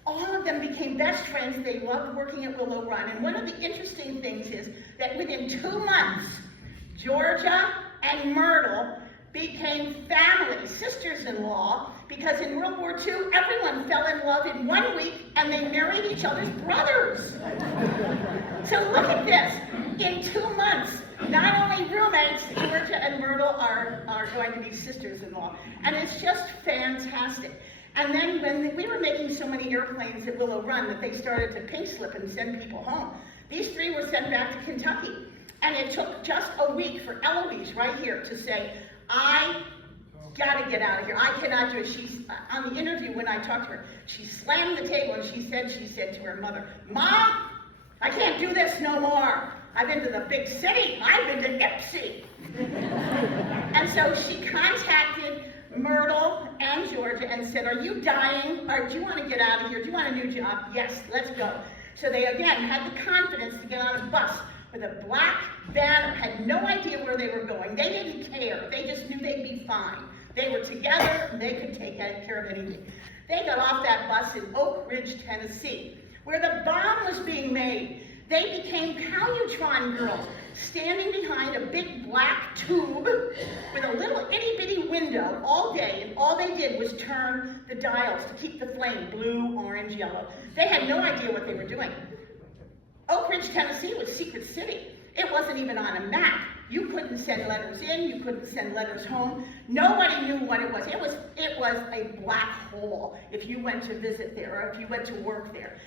all of them became best friends. They loved working at Willow Run. And one of the interesting things is that within 2 months, Georgia and Myrtle became family, sisters-in-law, because in World War II, everyone fell in love in 1 week and they married each other's brothers. So look at this. In 2 months, not only roommates, Georgia and Myrtle are going to be sisters-in-law. And it's just fantastic. And then when we were making so many airplanes at Willow Run that they started to pink slip and send people home, these 3 were sent back to Kentucky. And it took just a week for Eloise right here to say, I gotta get out of here. I cannot do it. She's on the interview when I talked to her, she slammed the table and she said to her mother, Mom, I can't do this no more. I've been to the big city. I've been to Ipsy. And so she contacted Myrtle and Georgia and said, are you dying? Or do you want to get out of here? Do you want a new job? Yes, let's go. So they again had the confidence to get on a bus with a black banner, had no idea where they were going. They didn't care. They just knew they'd be fine. They were together and they could take care of anything. They got off that bus in Oak Ridge, Tennessee, where the bomb was being made. They became Calutron girls, standing behind a big black tube with a little itty-bitty window all day, and all they did was turn the dials to keep the flame blue, orange, yellow. They had no idea what they were doing. Oak Ridge, Tennessee was Secret City. It wasn't even on a map. You couldn't send letters in, you couldn't send letters home. Nobody knew what it was. It was a black hole if you went to visit there or if you went to work there.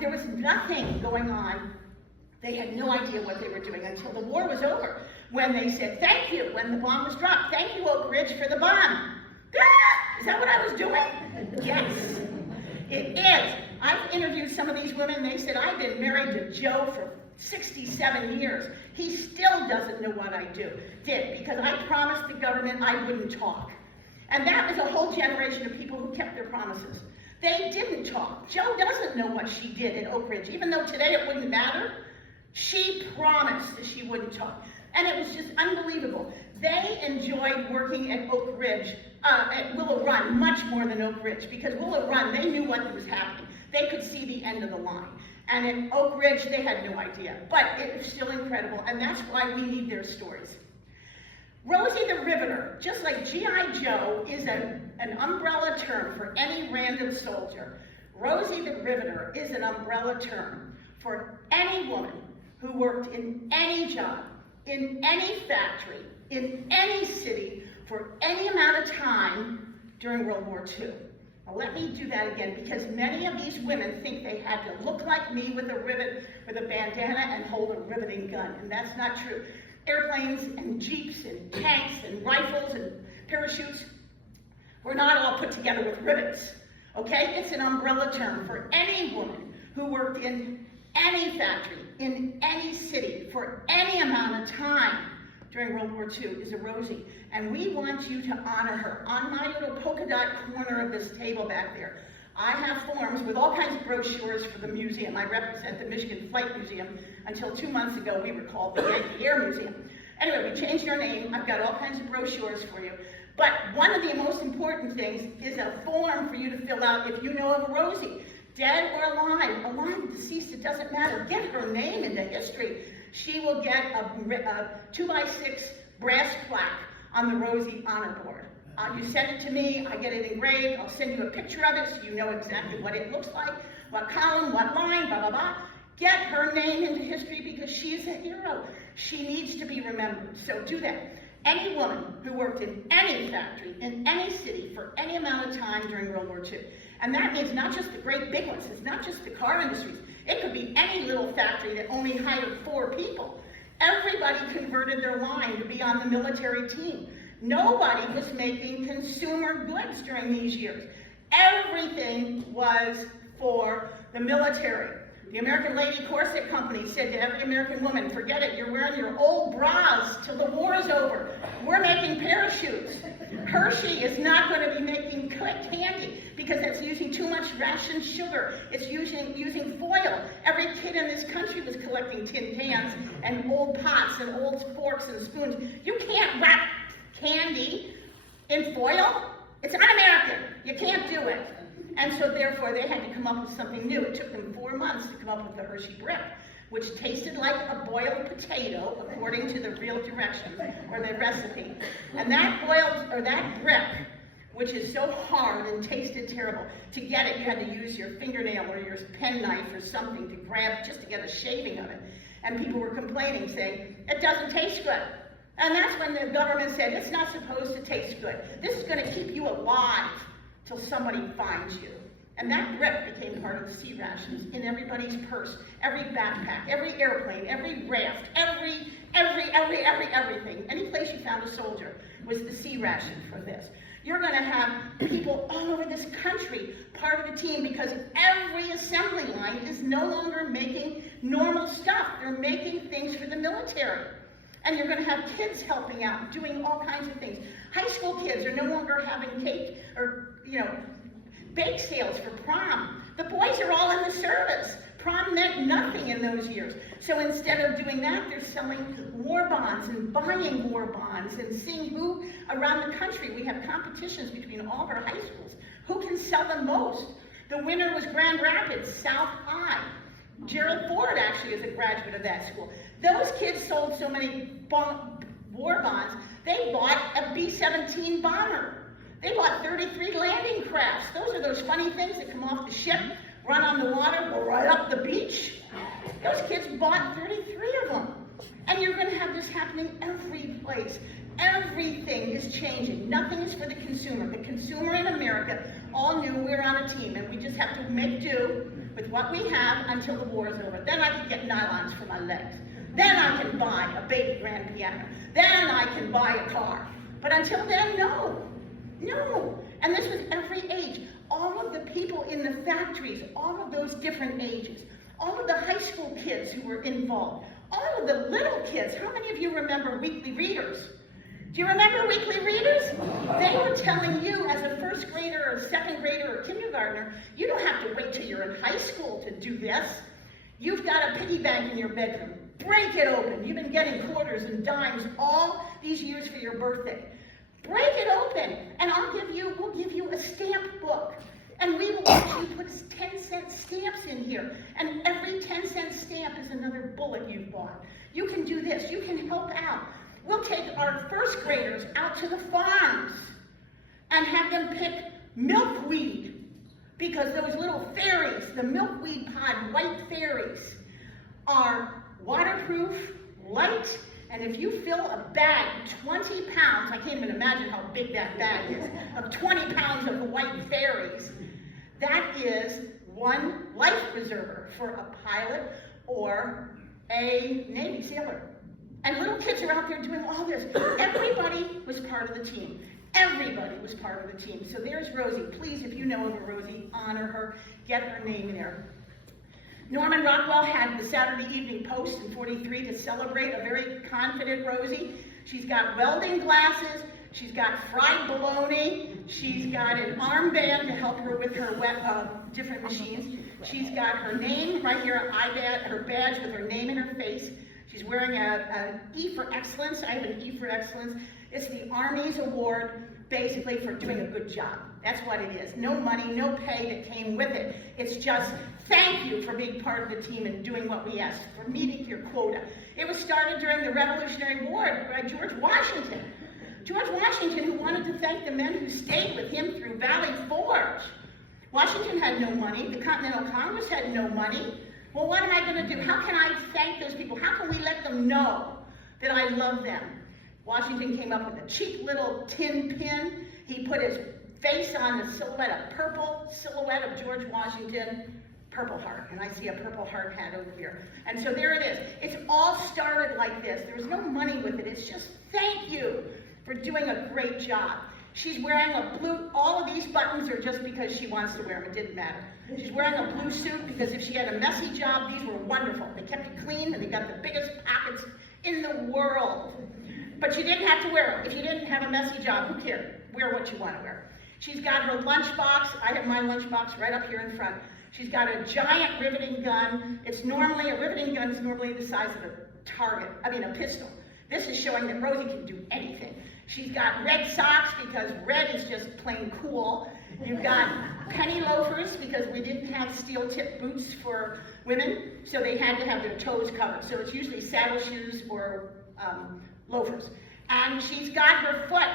There was nothing going on. They had no idea what they were doing until the war was over, when they said, thank you, when the bomb was dropped. Thank you, Oak Ridge, for the bomb. Ah, is that what I was doing? Yes, it is. I've interviewed some of these women. They said, I've been married to Joe for 67 years. He still doesn't know what I did because I promised the government I wouldn't talk. And that was a whole generation of people who kept their promises. They didn't talk. Joe doesn't know what she did at Oak Ridge, even though today it wouldn't matter. She promised that she wouldn't talk. And it was just unbelievable. They enjoyed working at Oak Ridge, at Willow Run, much more than Oak Ridge, because Willow Run, they knew what was happening. They could see the end of the line. And at Oak Ridge, they had no idea. But it was still incredible, and that's why we need their stories. Rosie the Riveter, just like G.I. Joe, is an umbrella term for any random soldier. Rosie the Riveter is an umbrella term for any woman who worked in any job, in any factory, in any city, for any amount of time during World War II. Now let me do that again, because many of these women think they had to look like me with a rivet, with a bandana, and hold a riveting gun, and that's not true. Airplanes and jeeps and tanks and rifles and parachutes were not all put together with rivets, okay? It's an umbrella term for any woman who worked in any factory, in any city, for any amount of time during World War II is a Rosie. And we want you to honor her. On my little polka dot corner of this table back there, I have forms with all kinds of brochures for the museum. I represent the Michigan Flight Museum. Until 2 months ago, we were called the Yankee Air Museum. Anyway, we changed our name. I've got all kinds of brochures for you. But one of the most important things is a form for you to fill out if you know of a Rosie. Dead or alive, deceased, it doesn't matter. Get her name into history. She will get a 2x6 brass plaque on the Rosie Honor Board. You send it to me, I get it engraved, I'll send you a picture of it so you know exactly what it looks like, what column, what line, blah, blah, blah. Get her name into history because she is a hero. She needs to be remembered, so do that. Any woman who worked in any factory, in any city, for any amount of time during World War II. And that means not just the great big ones, it's not just the car industries. It could be any little factory that only hired 4 people. Everybody converted their line to be on the military team. Nobody was making consumer goods during these years. Everything was for the military. The American Lady Corset Company said to every American woman, forget it, you're wearing your old bras till the war is over. We're making parachutes. Hershey is not going to be making candy because it's using too much rationed sugar. It's using foil. Every kid in this country was collecting tin cans and old pots and old forks and spoons. You can't wrap candy in foil. It's un-American. You can't do it. And so therefore they had to come up with something new. It took them 4 months to come up with the Hershey Brick, which tasted like a boiled potato, according to the real directions or the recipe. And that brick, which is so hard and tasted terrible, to get it you had to use your fingernail or your penknife or something to grab just to get a shaving of it. And people were complaining, saying, it doesn't taste good. And that's when the government said, it's not supposed to taste good. This is going to keep you alive till somebody finds you. And that brick became part of the sea rations in everybody's purse, every backpack, every airplane, every raft, everything. Any place you found a soldier was the sea ration for this. You're going to have people all over this country part of the team because every assembly line is no longer making normal stuff. They're making things for the military. And you're going to have kids helping out, doing all kinds of things. High school kids are no longer having cake or, bake sales for prom. The boys are all in the service. Prom meant nothing in those years. So instead of doing that, they're selling war bonds and buying war bonds and seeing who around the country. We have competitions between all of our high schools. Who can sell the most? The winner was Grand Rapids, South High. Gerald Ford actually is a graduate of that school. Those kids sold so many war bonds, they bought a B-17 bomber. They bought 33 landing crafts. Those are those funny things that come off the ship, run on the water, go right up the beach. Those kids bought 33 of them. And you're going to have this happening every place. Everything is changing. Nothing is for the consumer. The consumer in America all knew we were on a team, and we just have to make do with what we have until the war is over. Then I can get nylons for my legs. Then I can buy a baby grand piano. Then I can buy a car. But until then, no. No. And this was every age. All of the people in the factories, all of those different ages, all of the high school kids who were involved, all of the little kids. How many of you remember weekly readers? Do you remember weekly readers? They were telling you as a first grader or second grader or kindergartner, you don't have to wait till you're in high school to do this. You've got a piggy bank in your bedroom. Break it open. You've been getting quarters and dimes all these years for your birthday. Break it open, and we'll give you a stamp book. And we will actually put 10-cent stamps in here. And every 10-cent stamp is another bullet you've bought. You can do this. You can help out. We'll take our first graders out to the farms and have them pick milkweed, because those little fairies, the milkweed pod white fairies, are waterproof, light, and if you fill a bag, 20 pounds, I can't even imagine how big that bag is, of 20 pounds of white fairies, that is one life preserver for a pilot or a Navy sailor. And little kids are out there doing all this. Everybody was part of the team. Everybody was part of the team. So there's Rosie. Please, if you know of a Rosie, honor her, get her name there. Norman Rockwell had the Saturday Evening Post in '43 to celebrate a very confident Rosie. She's got welding glasses, she's got fried bologna, she's got an armband to help her with her different machines. She's got her name right here, her badge with her name and her face. She's wearing an E for Excellence. I have an E for Excellence. It's the Army's award, basically, for doing a good job. That's what it is. No money, no pay that came with it. It's just thank you for being part of the team and doing what we asked, for meeting your quota. It was started during the Revolutionary War by George Washington. George Washington, who wanted to thank the men who stayed with him through Valley Forge. Washington had no money. The Continental Congress had no money. Well, what am I going to do? How can I thank those people? How can we let them know that I love them? Washington came up with a cheap little tin pin. He put his face on the silhouette, a purple silhouette of George Washington, Purple Heart. And I see a Purple Heart hat over here. And so there it is. It's all started like this. There was no money with it. It's just thank you for doing a great job. She's wearing a blue, all of these buttons are just because she wants to wear them. It didn't matter. She's wearing a blue suit because if she had a messy job, these were wonderful. They kept it clean and they got the biggest pockets in the world. But you didn't have to wear them. If you didn't have a messy job, who cared? Wear what you want to wear. She's got her lunchbox. I have my lunchbox right up here in front. She's got a giant riveting gun. A riveting gun is normally the size of a pistol. This is showing that Rosie can do anything. She's got red socks because red is just plain cool. You've got penny loafers because we didn't have steel-tip boots for women, so they had to have their toes covered. So it's usually saddle shoes or loafers. And she's got her foot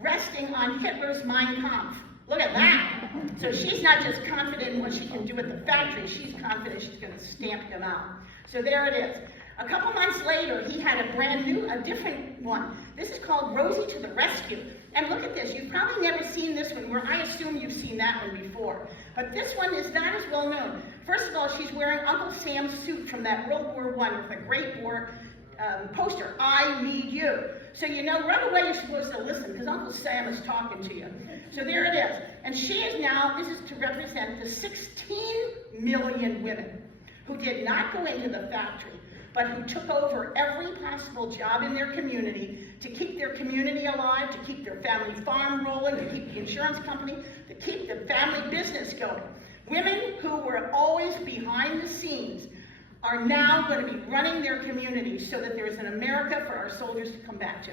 resting on Hitler's Mein Kampf. Look at that. So she's not just confident in what she can do at the factory, she's confident she's going to stamp him out. So there it is. A couple months later, he had a different one. This is called Rosie to the Rescue. And look at this. You've probably never seen this one, where I assume you've seen that one before. But this one is not as well known. First of all, she's wearing Uncle Sam's suit from that World War I with a Great War poster, I need you. So you know right away you're supposed to listen because Uncle Sam is talking to you. So there it is. And she is now, this is to represent the 16 million women who did not go into the factory, but who took over every possible job in their community to keep their community alive, to keep their family farm rolling, to keep the insurance company, to keep the family business going. Women who were always behind the scenes are now going to be running their communities so that there's an America for our soldiers to come back to.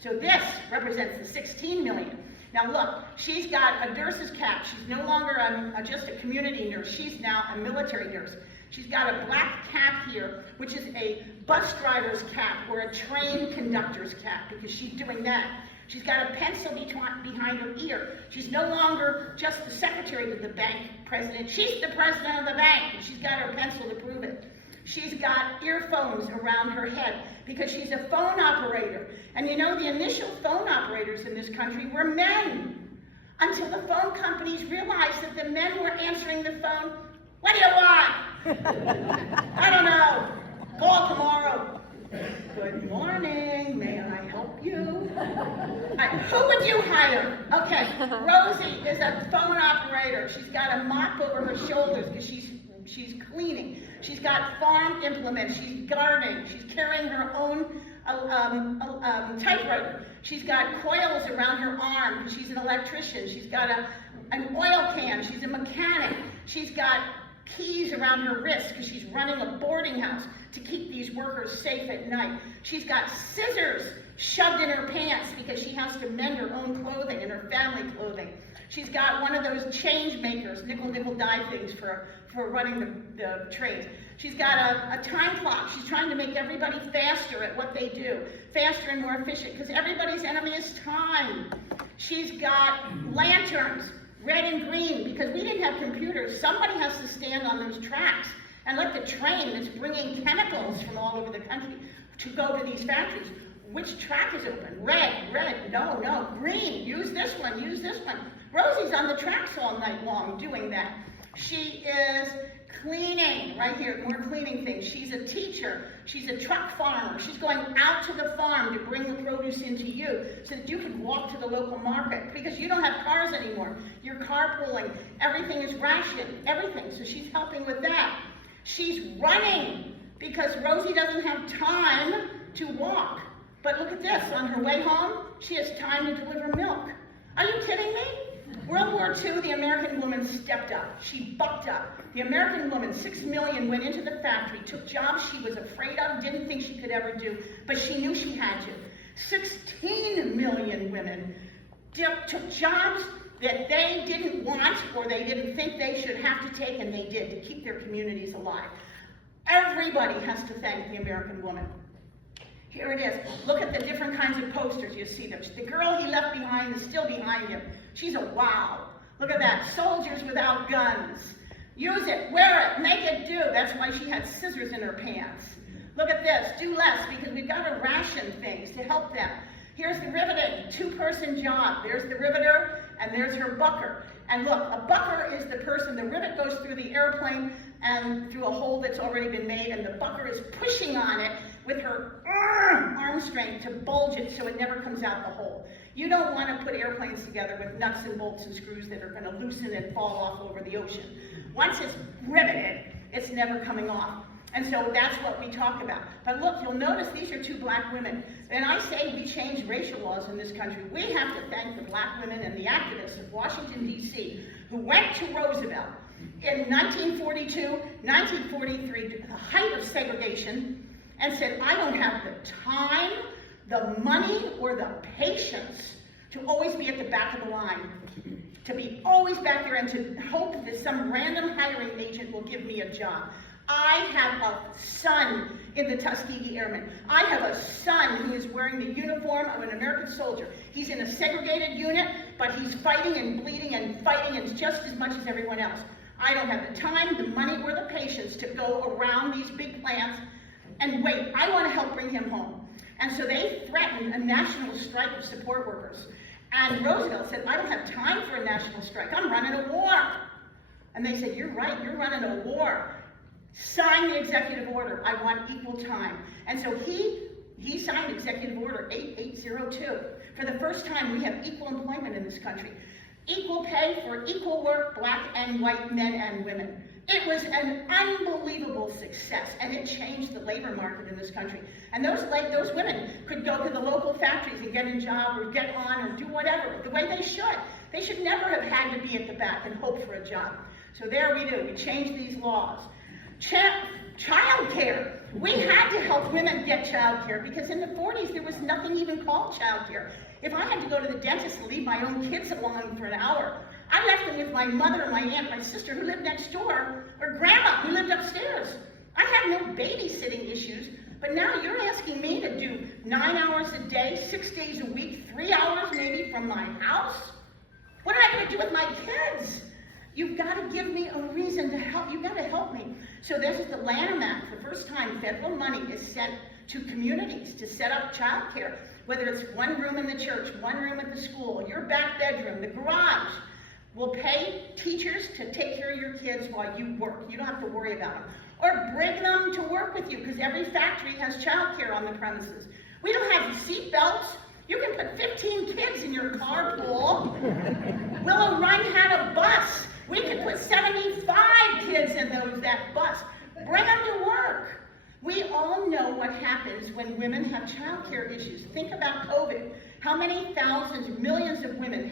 So this represents the 16 million. Now look, she's got a nurse's cap. She's no longer just a community nurse. She's now a military nurse. She's got a black cap here, which is a bus driver's cap or a train conductor's cap, because she's doing that. She's got a pencil behind her ear. She's no longer just the secretary to the bank president. She's the president of the bank, and she's got her pencil to prove it. She's got earphones around her head because she's a phone operator. And you know, the initial phone operators in this country were men, until the phone companies realized that the men were answering the phone. What do you want? I don't know. Call tomorrow. Good morning. May I help you? Who would you hire? Okay, Rosie is a phone operator. She's got a mop over her shoulders because she's cleaning. She's got farm implements. She's gardening. She's carrying her own typewriter. She's got coils around her arm because she's an electrician. She's got an oil can. She's a mechanic. She's got keys around her wrist because she's running a boarding house to keep these workers safe at night. She's got scissors shoved in her pants because she has to mend her own clothing and her family clothing. She's got one of those change makers, nickel, nickel, dime things for running the trade. She's got a time clock. She's trying to make everybody faster at what they do, faster and more efficient, because everybody's enemy is time. She's got lanterns, red and green, because we didn't have computers. Somebody has to stand on those tracks and let the train that's bringing chemicals from all over the country to go to these factories. Which track is open? Red, no, green, use this one, use this one. Rosie's on the tracks all night long doing that. She is cleaning, right here, more cleaning things. She's a teacher. She's a truck farmer. She's going out to the farm to bring the produce into you so that you can walk to the local market because you don't have cars anymore. You're carpooling. Everything is rationed, everything. So she's helping with that. She's running because Rosie doesn't have time to walk. But look at this. On her way home, she has time to deliver milk. Are you kidding me? World War II, the American woman stepped up. She bucked up. The American woman, 6 million, went into the factory, took jobs she was afraid of, didn't think she could ever do, but she knew she had to. 16 million women took jobs that they didn't want or they didn't think they should have to take, and they did to keep their communities alive. Everybody has to thank the American woman. Here it is. Look at the different kinds of posters. You see them. The girl he left behind is still behind him. She's a wow. Look at that. Soldiers without guns. Use it, wear it, make it do. That's why she had scissors in her pants. Look at this. Do less, because we've got to ration things to help them. Here's the riveting, 2-person job. There's the riveter, and there's her bucker. And look, a bucker is the person, the rivet goes through the airplane and through a hole that's already been made, and the bucker is pushing on it with her arm strength to bulge it so it never comes out the hole. You don't want to put airplanes together with nuts and bolts and screws that are going to loosen and fall off over the ocean. Once it's riveted, it's never coming off. And so that's what we talk about. But look, you'll notice these are 2 black women. And I say we changed racial laws in this country. We have to thank the black women and the activists of Washington, D.C., who went to Roosevelt in 1942, 1943, the height of segregation, and said, I don't have the time, the money, or the patience to always be at the back of the line, to be always back there and to hope that some random hiring agent will give me a job. I have a son in the Tuskegee Airmen. I have a son who is wearing the uniform of an American soldier. He's in a segregated unit, but he's fighting and bleeding and fighting and just as much as everyone else. I don't have the time, the money, or the patience to go around these big plants and wait. I want to help bring him home. And so they threatened a national strike of support workers. And Roosevelt said, I don't have time for a national strike. I'm running a war. And they said, you're right, you're running a war. Sign the executive order. I want equal time. And so he signed executive order 8802. For the first time, we have equal employment in this country. Equal pay for equal work, black and white men and women. It was an unbelievable success, and it changed the labor market in this country. And those women could go to the local factories and get a job or get on or do whatever, the way they should. They should never have had to be at the back and hope for a job. So there we do. We changed these laws. Child care. We had to help women get child care because in the 40s there was nothing even called child care. If I had to go to the dentist and leave my own kids alone for an hour, I left them with my mother and my aunt, my sister who lived next door, or grandma who lived upstairs. I had no babysitting issues, but now you're asking me to do 9 hours a day, 6 days a week, 3 hours maybe from my house? What am I going to do with my kids? You've got to give me a reason to help. You've got to help me. So this is the Lanham Act. For the first time, federal money is sent to communities to set up child care, whether it's one room in the church, one room at the school, your back bedroom, the garage. We'll pay teachers to take care of your kids while you work. You don't have to worry about them. Or bring them to work with you, because every factory has child care on the premises. We don't have seat belts. You can put 15 kids in your carpool. Willow Run had a bus. We could put 75 kids in that bus. Bring them to work. We all know what happens when women have child care issues. Think about COVID. How many thousands, millions of women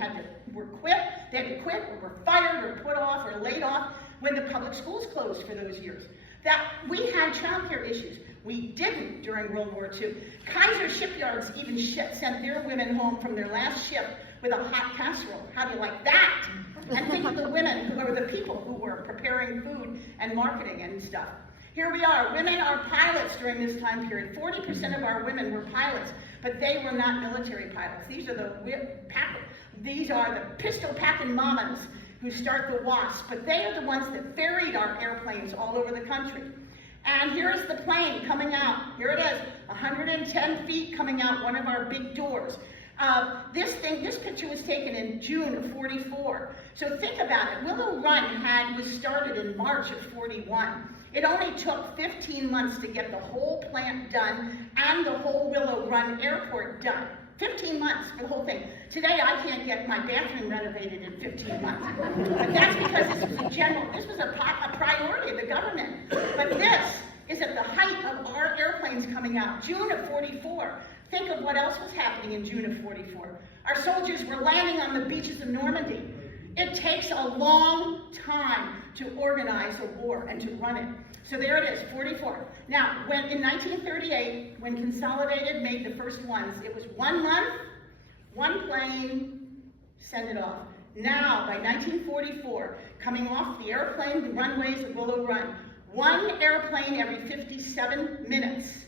were quit, they had to quit, or were fired, or put off, or laid off when the public schools closed for those years. That we had childcare issues. We didn't during World War II. Kaiser shipyards even sent their women home from their last ship with a hot casserole. How do you like that? And think of the women who were the people who were preparing food and marketing and stuff. Here we are, women are pilots during this time period. 40% of our women were pilots, but they were not military pilots. These are the pistol-packing mamas who start the WASP, but they are the ones that ferried our airplanes all over the country. And here's the plane coming out. Here it is, 110 feet coming out one of our big doors. This picture was taken in June of '44. So think about it. Willow Run was started in March of '41. It only took 15 months to get the whole plant done and the whole Willow Run airport done. 15 months for the whole thing. Today I can't get my bathroom renovated in 15 months. But that's because this was a priority of the government. But this is at the height of our airplanes coming out, June of '44. Think of what else was happening in June of '44. Our soldiers were landing on the beaches of Normandy. It takes a long time to organize a war and to run it. So there it is, '44. Now, in 1938, when Consolidated made the first ones, it was 1 month, 1 plane, send it off. Now, by 1944, coming off the runways of Willow Run, 1 airplane every 57 minutes.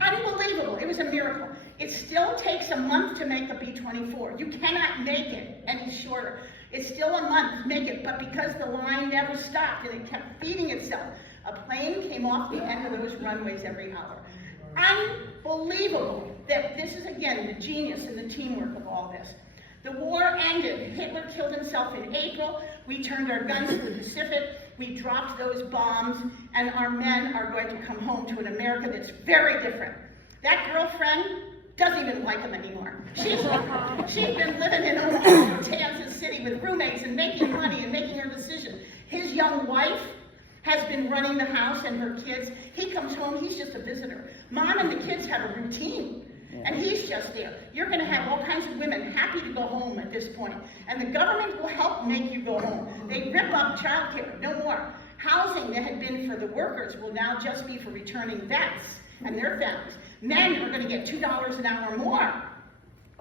Unbelievable, it was a miracle. It still takes a month to make a B-24. You cannot make it any shorter. It's still a month to make it, but because the line never stopped and it kept feeding itself, a plane came off the end of those runways every hour. Unbelievable that this is, again, the genius and the teamwork of all this. The war ended. Hitler killed himself in April. We turned our guns to the Pacific. We dropped those bombs, and our men are going to come home to an America that's very different. That girlfriend doesn't even like him anymore. She's been living in Omaha, Kansas City with roommates and making money and making her decisions. His young wife has been running the house and her kids. He comes home, he's just a visitor. Mom and the kids have a routine, and he's just there. You're going to have all kinds of women happy to go home at this point, and the government will help make you go home. They rip up childcare, no more. Housing that had been for the workers will now just be for returning vets and their families. Men are going to get $2 an hour more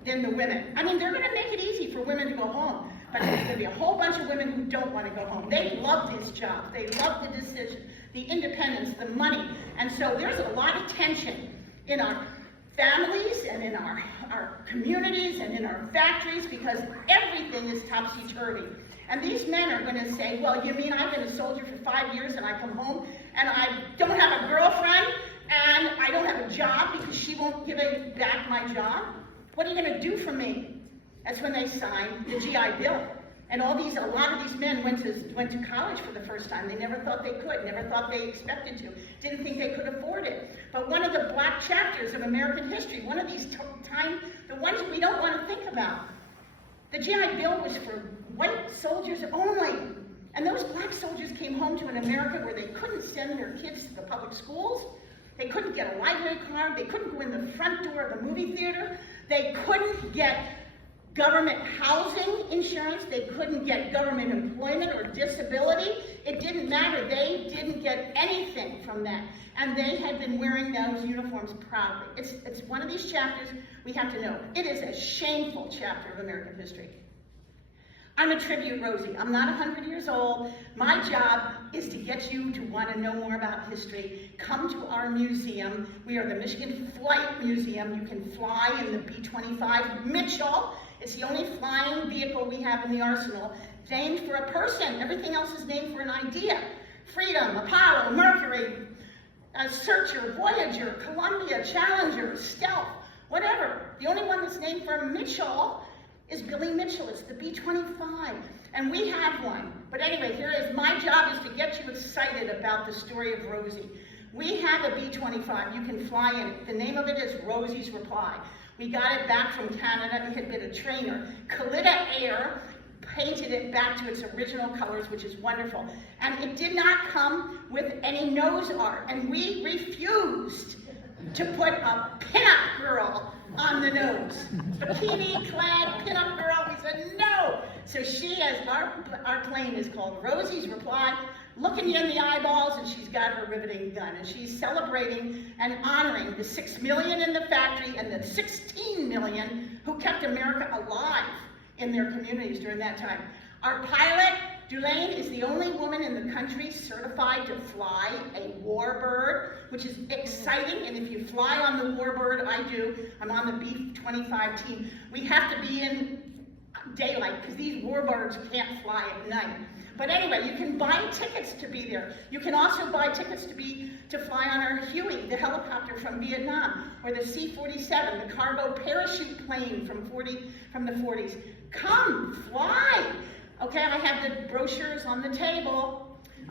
than the women. I mean, they're going to make it easy for women to go home. But there's going to be a whole bunch of women who don't want to go home. They loved his job. They loved the decision, the independence, the money. And so there's a lot of tension in our families and in our communities and in our factories because everything is topsy-turvy. And these men are going to say, well, you mean I've been a soldier for 5 years and I come home and I don't have a girlfriend and I don't have a job because she won't give back my job? What are you going to do for me? That's when they signed the GI Bill. And a lot of these men went to college for the first time. They never thought they could, never thought they expected to, didn't think they could afford it. But one of the black chapters of American history, one of these the ones we don't want to think about, the GI Bill was for white soldiers only. And those black soldiers came home to an America where they couldn't send their kids to the public schools. They couldn't get a library card. They couldn't go in the front door of the movie theater. They couldn't get government housing insurance. They couldn't get government employment or disability. It didn't matter. They didn't get anything from that. And they had been wearing those uniforms proudly. It's one of these chapters we have to know. It is a shameful chapter of American history. I'm a tribute Rosie. I'm not 100 years old. My job is to get you to want to know more about history. Come to our museum. We are the Michigan Flight Museum. You can fly in the B-25 Mitchell. It's the only flying vehicle we have in the arsenal, named for a person. Everything else is named for an idea. Freedom, Apollo, Mercury, Searcher, Voyager, Columbia, Challenger, Stealth, whatever. The only one that's named for Mitchell is Billy Mitchell. It's the B-25, and we have one. But anyway, here it is. My job is to get you excited about the story of Rosie. We have a B-25. You can fly in it. The name of it is Rosie's Reply. We got it back from Canada. It had been a trainer. Kalita Air painted it back to its original colors, which is wonderful. And it did not come with any nose art, and we refused to put a pinup girl on the nose. Bikini-clad pinup girl. We said, no, So she has, our plane is called Rosie's Reply, looking you in the eyeballs, and she's got her riveting gun. And she's celebrating and honoring the 6 million in the factory and the 16 million who kept America alive in their communities during that time. Our pilot, Dulaine, is the only woman in the country certified to fly a warbird, which is exciting. And if you fly on the warbird, I do, I'm on the B-25 team, we have to be in daylight because these warbirds can't fly at night. But anyway, you can buy tickets to be there. You can also buy tickets to fly on our Huey, the helicopter from Vietnam, or the C-47, the cargo parachute plane from the 40s. Come, fly. Okay, I have the brochures on the table.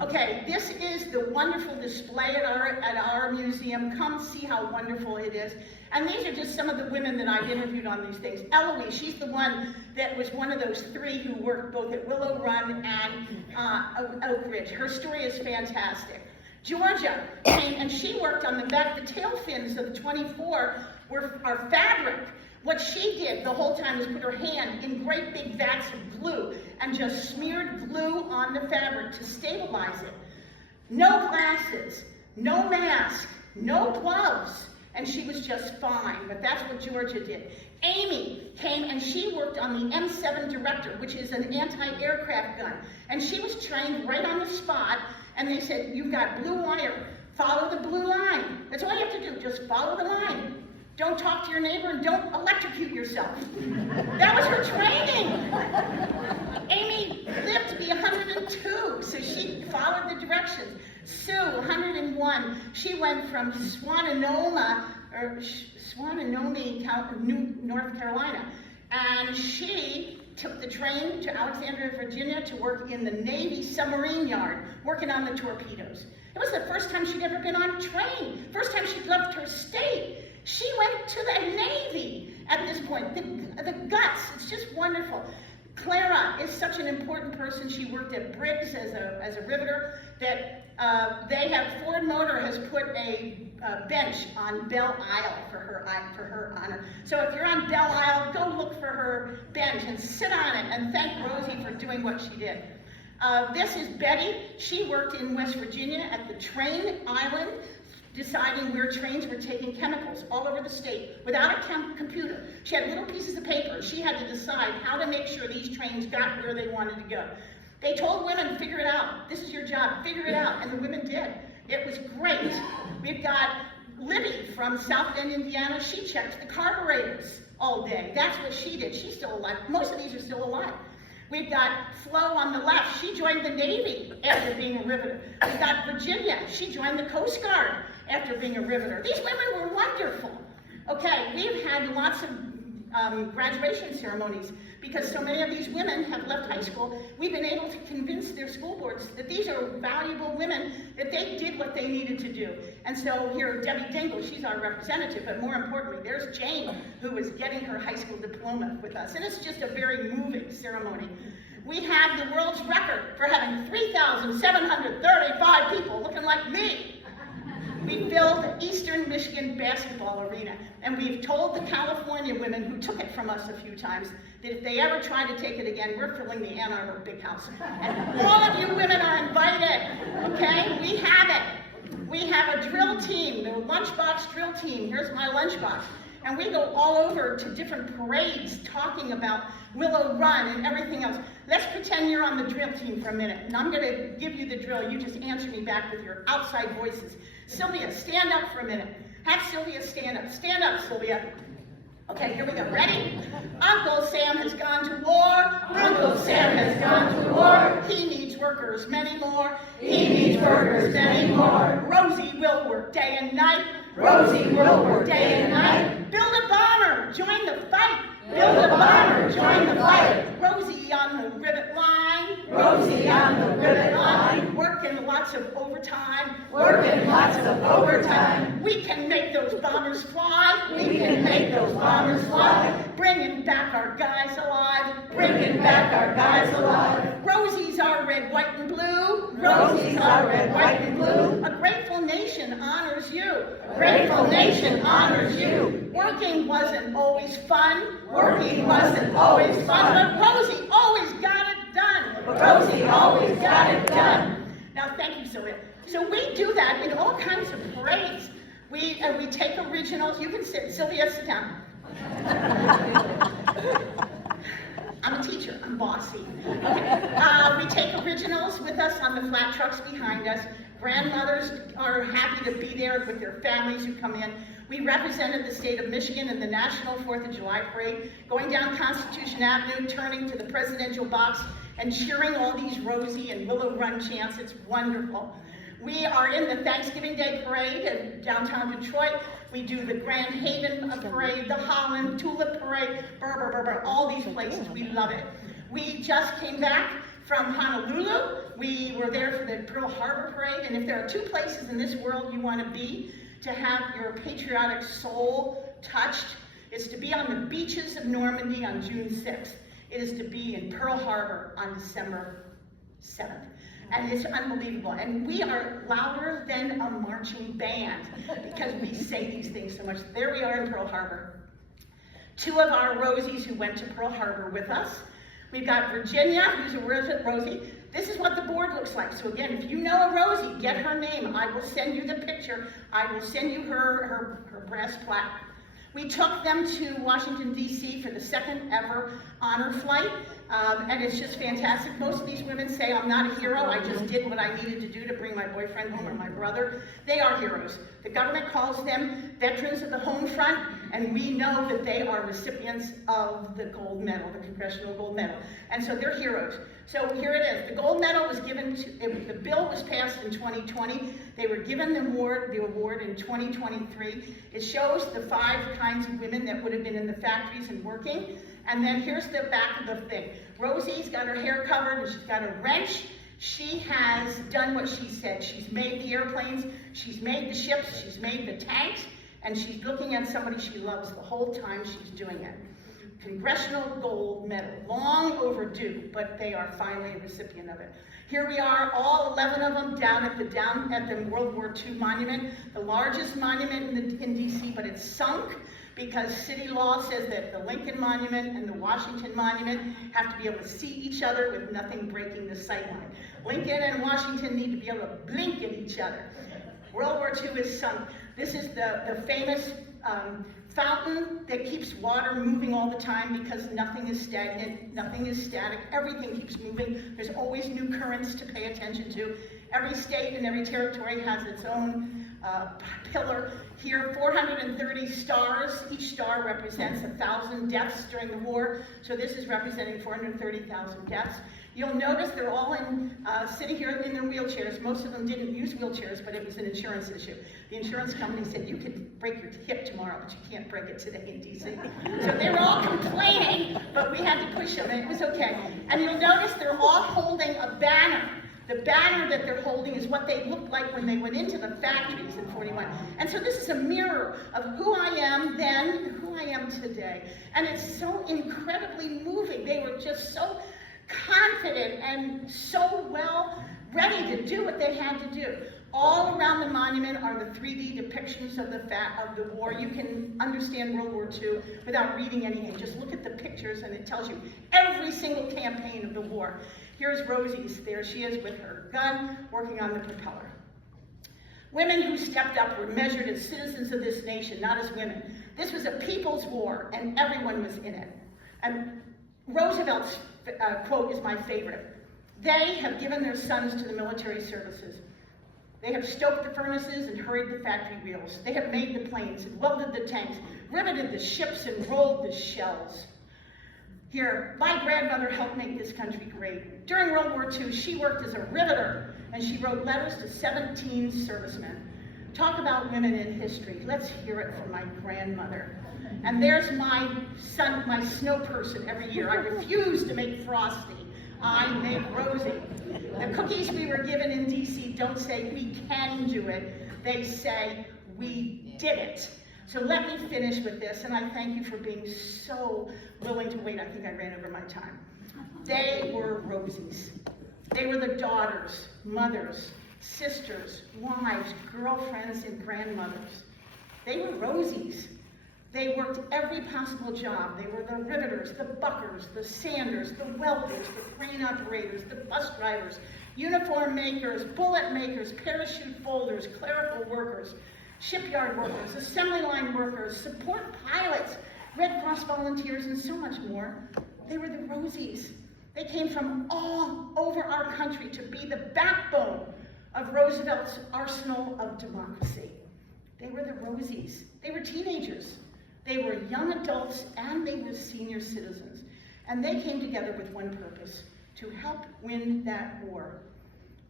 Okay, this is the wonderful display at our museum. Come see how wonderful it is. And these are just some of the women that I've interviewed on these things. Eloise, she's the one that was one of those 3 who worked both at Willow Run and Oak Ridge. Her story is fantastic. Georgia came and she worked on the back. The tail fins of the 24 are fabric. What she did the whole time was put her hand in great big vats of glue and just smeared glue on the fabric to stabilize it. No glasses, no mask, no gloves, and she was just fine, but that's what Georgia did. Amy came and she worked on the M7 Director, which is an anti-aircraft gun, and she was trained right on the spot, and they said, you've got blue wire, follow the blue line. That's all you have to do, just follow the line. Don't talk to your neighbor and don't electrocute yourself. That was her training. Amy lived to be 102, so she followed the directions. Sue, 101, she went from Swananomi, North Carolina, and she took the train to Alexandria, Virginia to work in the Navy submarine yard, working on the torpedoes. It was the first time she'd ever been on a train, first time she'd left her state. She went to the Navy at this point, the guts, it's just wonderful. Clara is such an important person. She worked at Briggs as a riveter, that Ford Motor has put a bench on Belle Isle for her honor. So if you're on Belle Isle, go look for her bench and sit on it and thank Rosie for doing what she did. This is Betty. She worked in West Virginia at the train island, deciding where trains were taking chemicals all over the state without a computer. She had little pieces of paper. She had to decide how to make sure these trains got where they wanted to go. They told women, figure it out. This is your job, figure it out. And the women did. It was great. We've got Libby from South Bend, Indiana. She checked the carburetors all day. That's what she did. She's still alive. Most of these are still alive. We've got Flo on the left. She joined the Navy after being a riveter. We've got Virginia. She joined the Coast Guard after being a riveter. These women were wonderful. Okay, we've had lots of graduation ceremonies because so many of these women have left high school. We've been able to convince their school boards that these are valuable women, that they did what they needed to do. And so here, Debbie Dingle, she's our representative, but more importantly, there's Jane, who is getting her high school diploma with us. And it's just a very moving ceremony. We have the world's record for having 3,735 people looking like me. We filled the Eastern Michigan basketball arena, and we've told the California women who took it from us a few times that if they ever try to take it again, we're filling the Ann Arbor Big House. And all of you women are invited, okay? We have it. We have a drill team, the lunchbox drill team. Here's my lunchbox. And we go all over to different parades talking about Willow Run and everything else. Let's pretend you're on the drill team for a minute, and I'm gonna give you the drill. You just answer me back with your outside voices. Sylvia, stand up for a minute. Have Sylvia stand up. Stand up, Sylvia. Okay, here we go. Ready? Uncle Sam has gone to war. Uncle Sam has gone to war. He needs workers, many more. He needs workers, many more. Rosie will work day and night. Rosie will work day and night. Build a bomber, join the fight. Build a bomber, join the fight. Rosie on the rivet line. Rosie on the rivet line. Working lots lots of overtime. Working lots of overtime. We can make those bombers fly. We can make those bombers fly. Bringing back our guys alive. Bringing back our guys alive. Rosie's our red, white, and blue. Rosie's our red, white, and blue. A grateful nation honors you. A grateful nation honors you. Working wasn't always fun. Working wasn't always fun. But Rosie always got it done. But Rosie always got it done. Now, thank you, Sylvia. So we do that in all kinds of parades. We take originals. You can sit. Sylvia, sit down. I'm a teacher. I'm bossy. Okay. We take originals with us on the flat trucks behind us. Grandmothers are happy to be there with their families who come in. We represented the state of Michigan in the National 4th of July Parade, going down Constitution Avenue, turning to the presidential box, and cheering all these Rosie and Willow Run chants. It's wonderful. We are in the Thanksgiving Day Parade in downtown Detroit. We do the Grand Haven Parade, the Holland Tulip Parade, all these places. We love it. We just came back from Honolulu. We were there for the Pearl Harbor Parade, and if there are two places in this world you want to be to have your patriotic soul touched, it's to be on the beaches of Normandy on June 6th. It is to be in Pearl Harbor on December 7th. And it's unbelievable. And we are louder than a marching band because we say these things so much. There we are in Pearl Harbor. Two of our Rosies who went to Pearl Harbor with us. We've got Virginia, who's a Rosie. This is what the board looks like. So again, if you know a Rosie, get her name. I will send you the picture. I will send you her brass plaque. We took them to Washington, D.C. for the second ever honor flight, and it's just fantastic. Most of these women say, I'm not a hero, I just did what I needed to do to bring my boyfriend home or my brother. They are heroes. The government calls them veterans of the home front, and we know that they are recipients of the gold medal, the Congressional gold medal. And so they're heroes. So here it is. The gold medal was given to, the bill was passed in 2020. They were given the award in 2023. It shows the 5 kinds of women that would have been in the factories and working. And then here's the back of the thing. Rosie's got her hair covered and she's got a wrench. She has done what she said. She's made the airplanes, she's made the ships, she's made the tanks, and she's looking at somebody she loves the whole time she's doing it. Congressional gold medal, long overdue, but they are finally a recipient of it. Here we are, all 11 of them down at the World War II monument, the largest monument in D.C., but it's sunk because city law says that the Lincoln Monument and the Washington Monument have to be able to see each other with nothing breaking the sight line. Lincoln and Washington need to be able to blink at each other. World War II is sunk. This is the famous fountain that keeps water moving all the time because nothing is stagnant, nothing is static, everything keeps moving. There's always new currents to pay attention to. Every state and every territory has its own pillar. Here, 430 stars. Each star represents 1,000 deaths during the war. So this is representing 430,000 deaths. You'll notice they're all sitting here in their wheelchairs. Most of them didn't use wheelchairs, but it was an insurance issue. The insurance company said, you could break your hip tomorrow, but you can't break it today in D.C. So they were all complaining, but we had to push them, and it was okay. And you'll notice they're all holding a banner. The banner that they're holding is what they looked like when they went into the factories in 41. And so this is a mirror of who I am then and who I am today. And it's so incredibly moving. They were just so confident and so well ready to do what they had to do. All around the monument are the 3D depictions of the war. You can understand World War II without reading anything. Just look at the pictures and it tells you every single campaign of the war. Here's Rosie's. There she is with her gun working on the propeller. Women who stepped up were measured as citizens of this nation, not as women. This was a people's war and everyone was in it. And Roosevelt's quote is my favorite. They have given their sons to the military services. They have stoked the furnaces and hurried the factory wheels. They have made the planes and welded the tanks, riveted the ships and rolled the shells. Here, my grandmother helped make this country great. During World War II, she worked as a riveter and she wrote letters to 17 servicemen. Talk about women in history. Let's hear it from my grandmother. And there's my son, my snow person every year. I refuse to make Frosty. I make Rosie. The cookies we were given in DC don't say we can do it, they say we did it. So let me finish with this, and I thank you for being so willing to wait. I think I ran over my time. They were Rosies. They were the daughters, mothers, sisters, wives, girlfriends, and grandmothers. They were Rosies. They worked every possible job. They were the riveters, the buckers, the sanders, the welders, the crane operators, the bus drivers, uniform makers, bullet makers, parachute folders, clerical workers, shipyard workers, assembly line workers, support pilots, Red Cross volunteers, and so much more. They were the Rosies. They came from all over our country to be the backbone of Roosevelt's arsenal of democracy. They were the Rosies. They were teenagers. They were young adults, and they were senior citizens. And they came together with one purpose: to help win that war.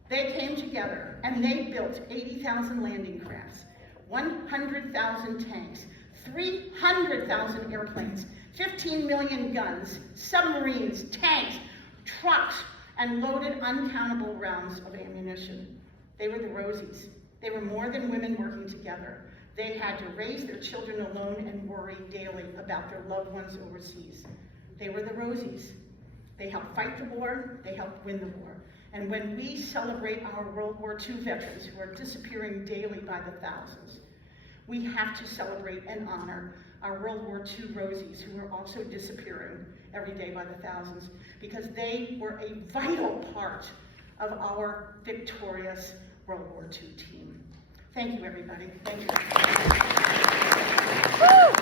They came together and they built 80,000 landing crafts, 100,000 tanks, 300,000 airplanes, 15 million guns, submarines, tanks, trucks, and loaded uncountable rounds of ammunition. They were the Rosies. They were more than women working together. They had to raise their children alone and worry daily about their loved ones overseas. They were the Rosies. They helped fight the war, they helped win the war. And when we celebrate our World War II veterans who are disappearing daily by the thousands, we have to celebrate and honor our World War II Rosies who are also disappearing every day by the thousands, because they were a vital part of our victorious World War II team. Thank you, everybody. Thank you. Woo!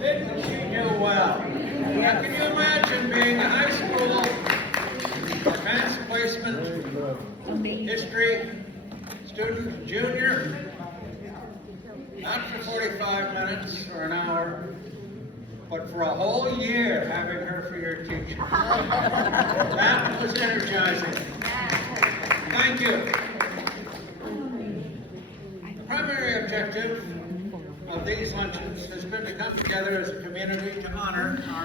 Didn't she do well? Now, can you imagine being a high school advanced placement history student, junior, not for 45 minutes or an hour, but for a whole year having her for your teacher? That was energizing. Thank you. The primary objective of these luncheons has been to come together as a community to honor our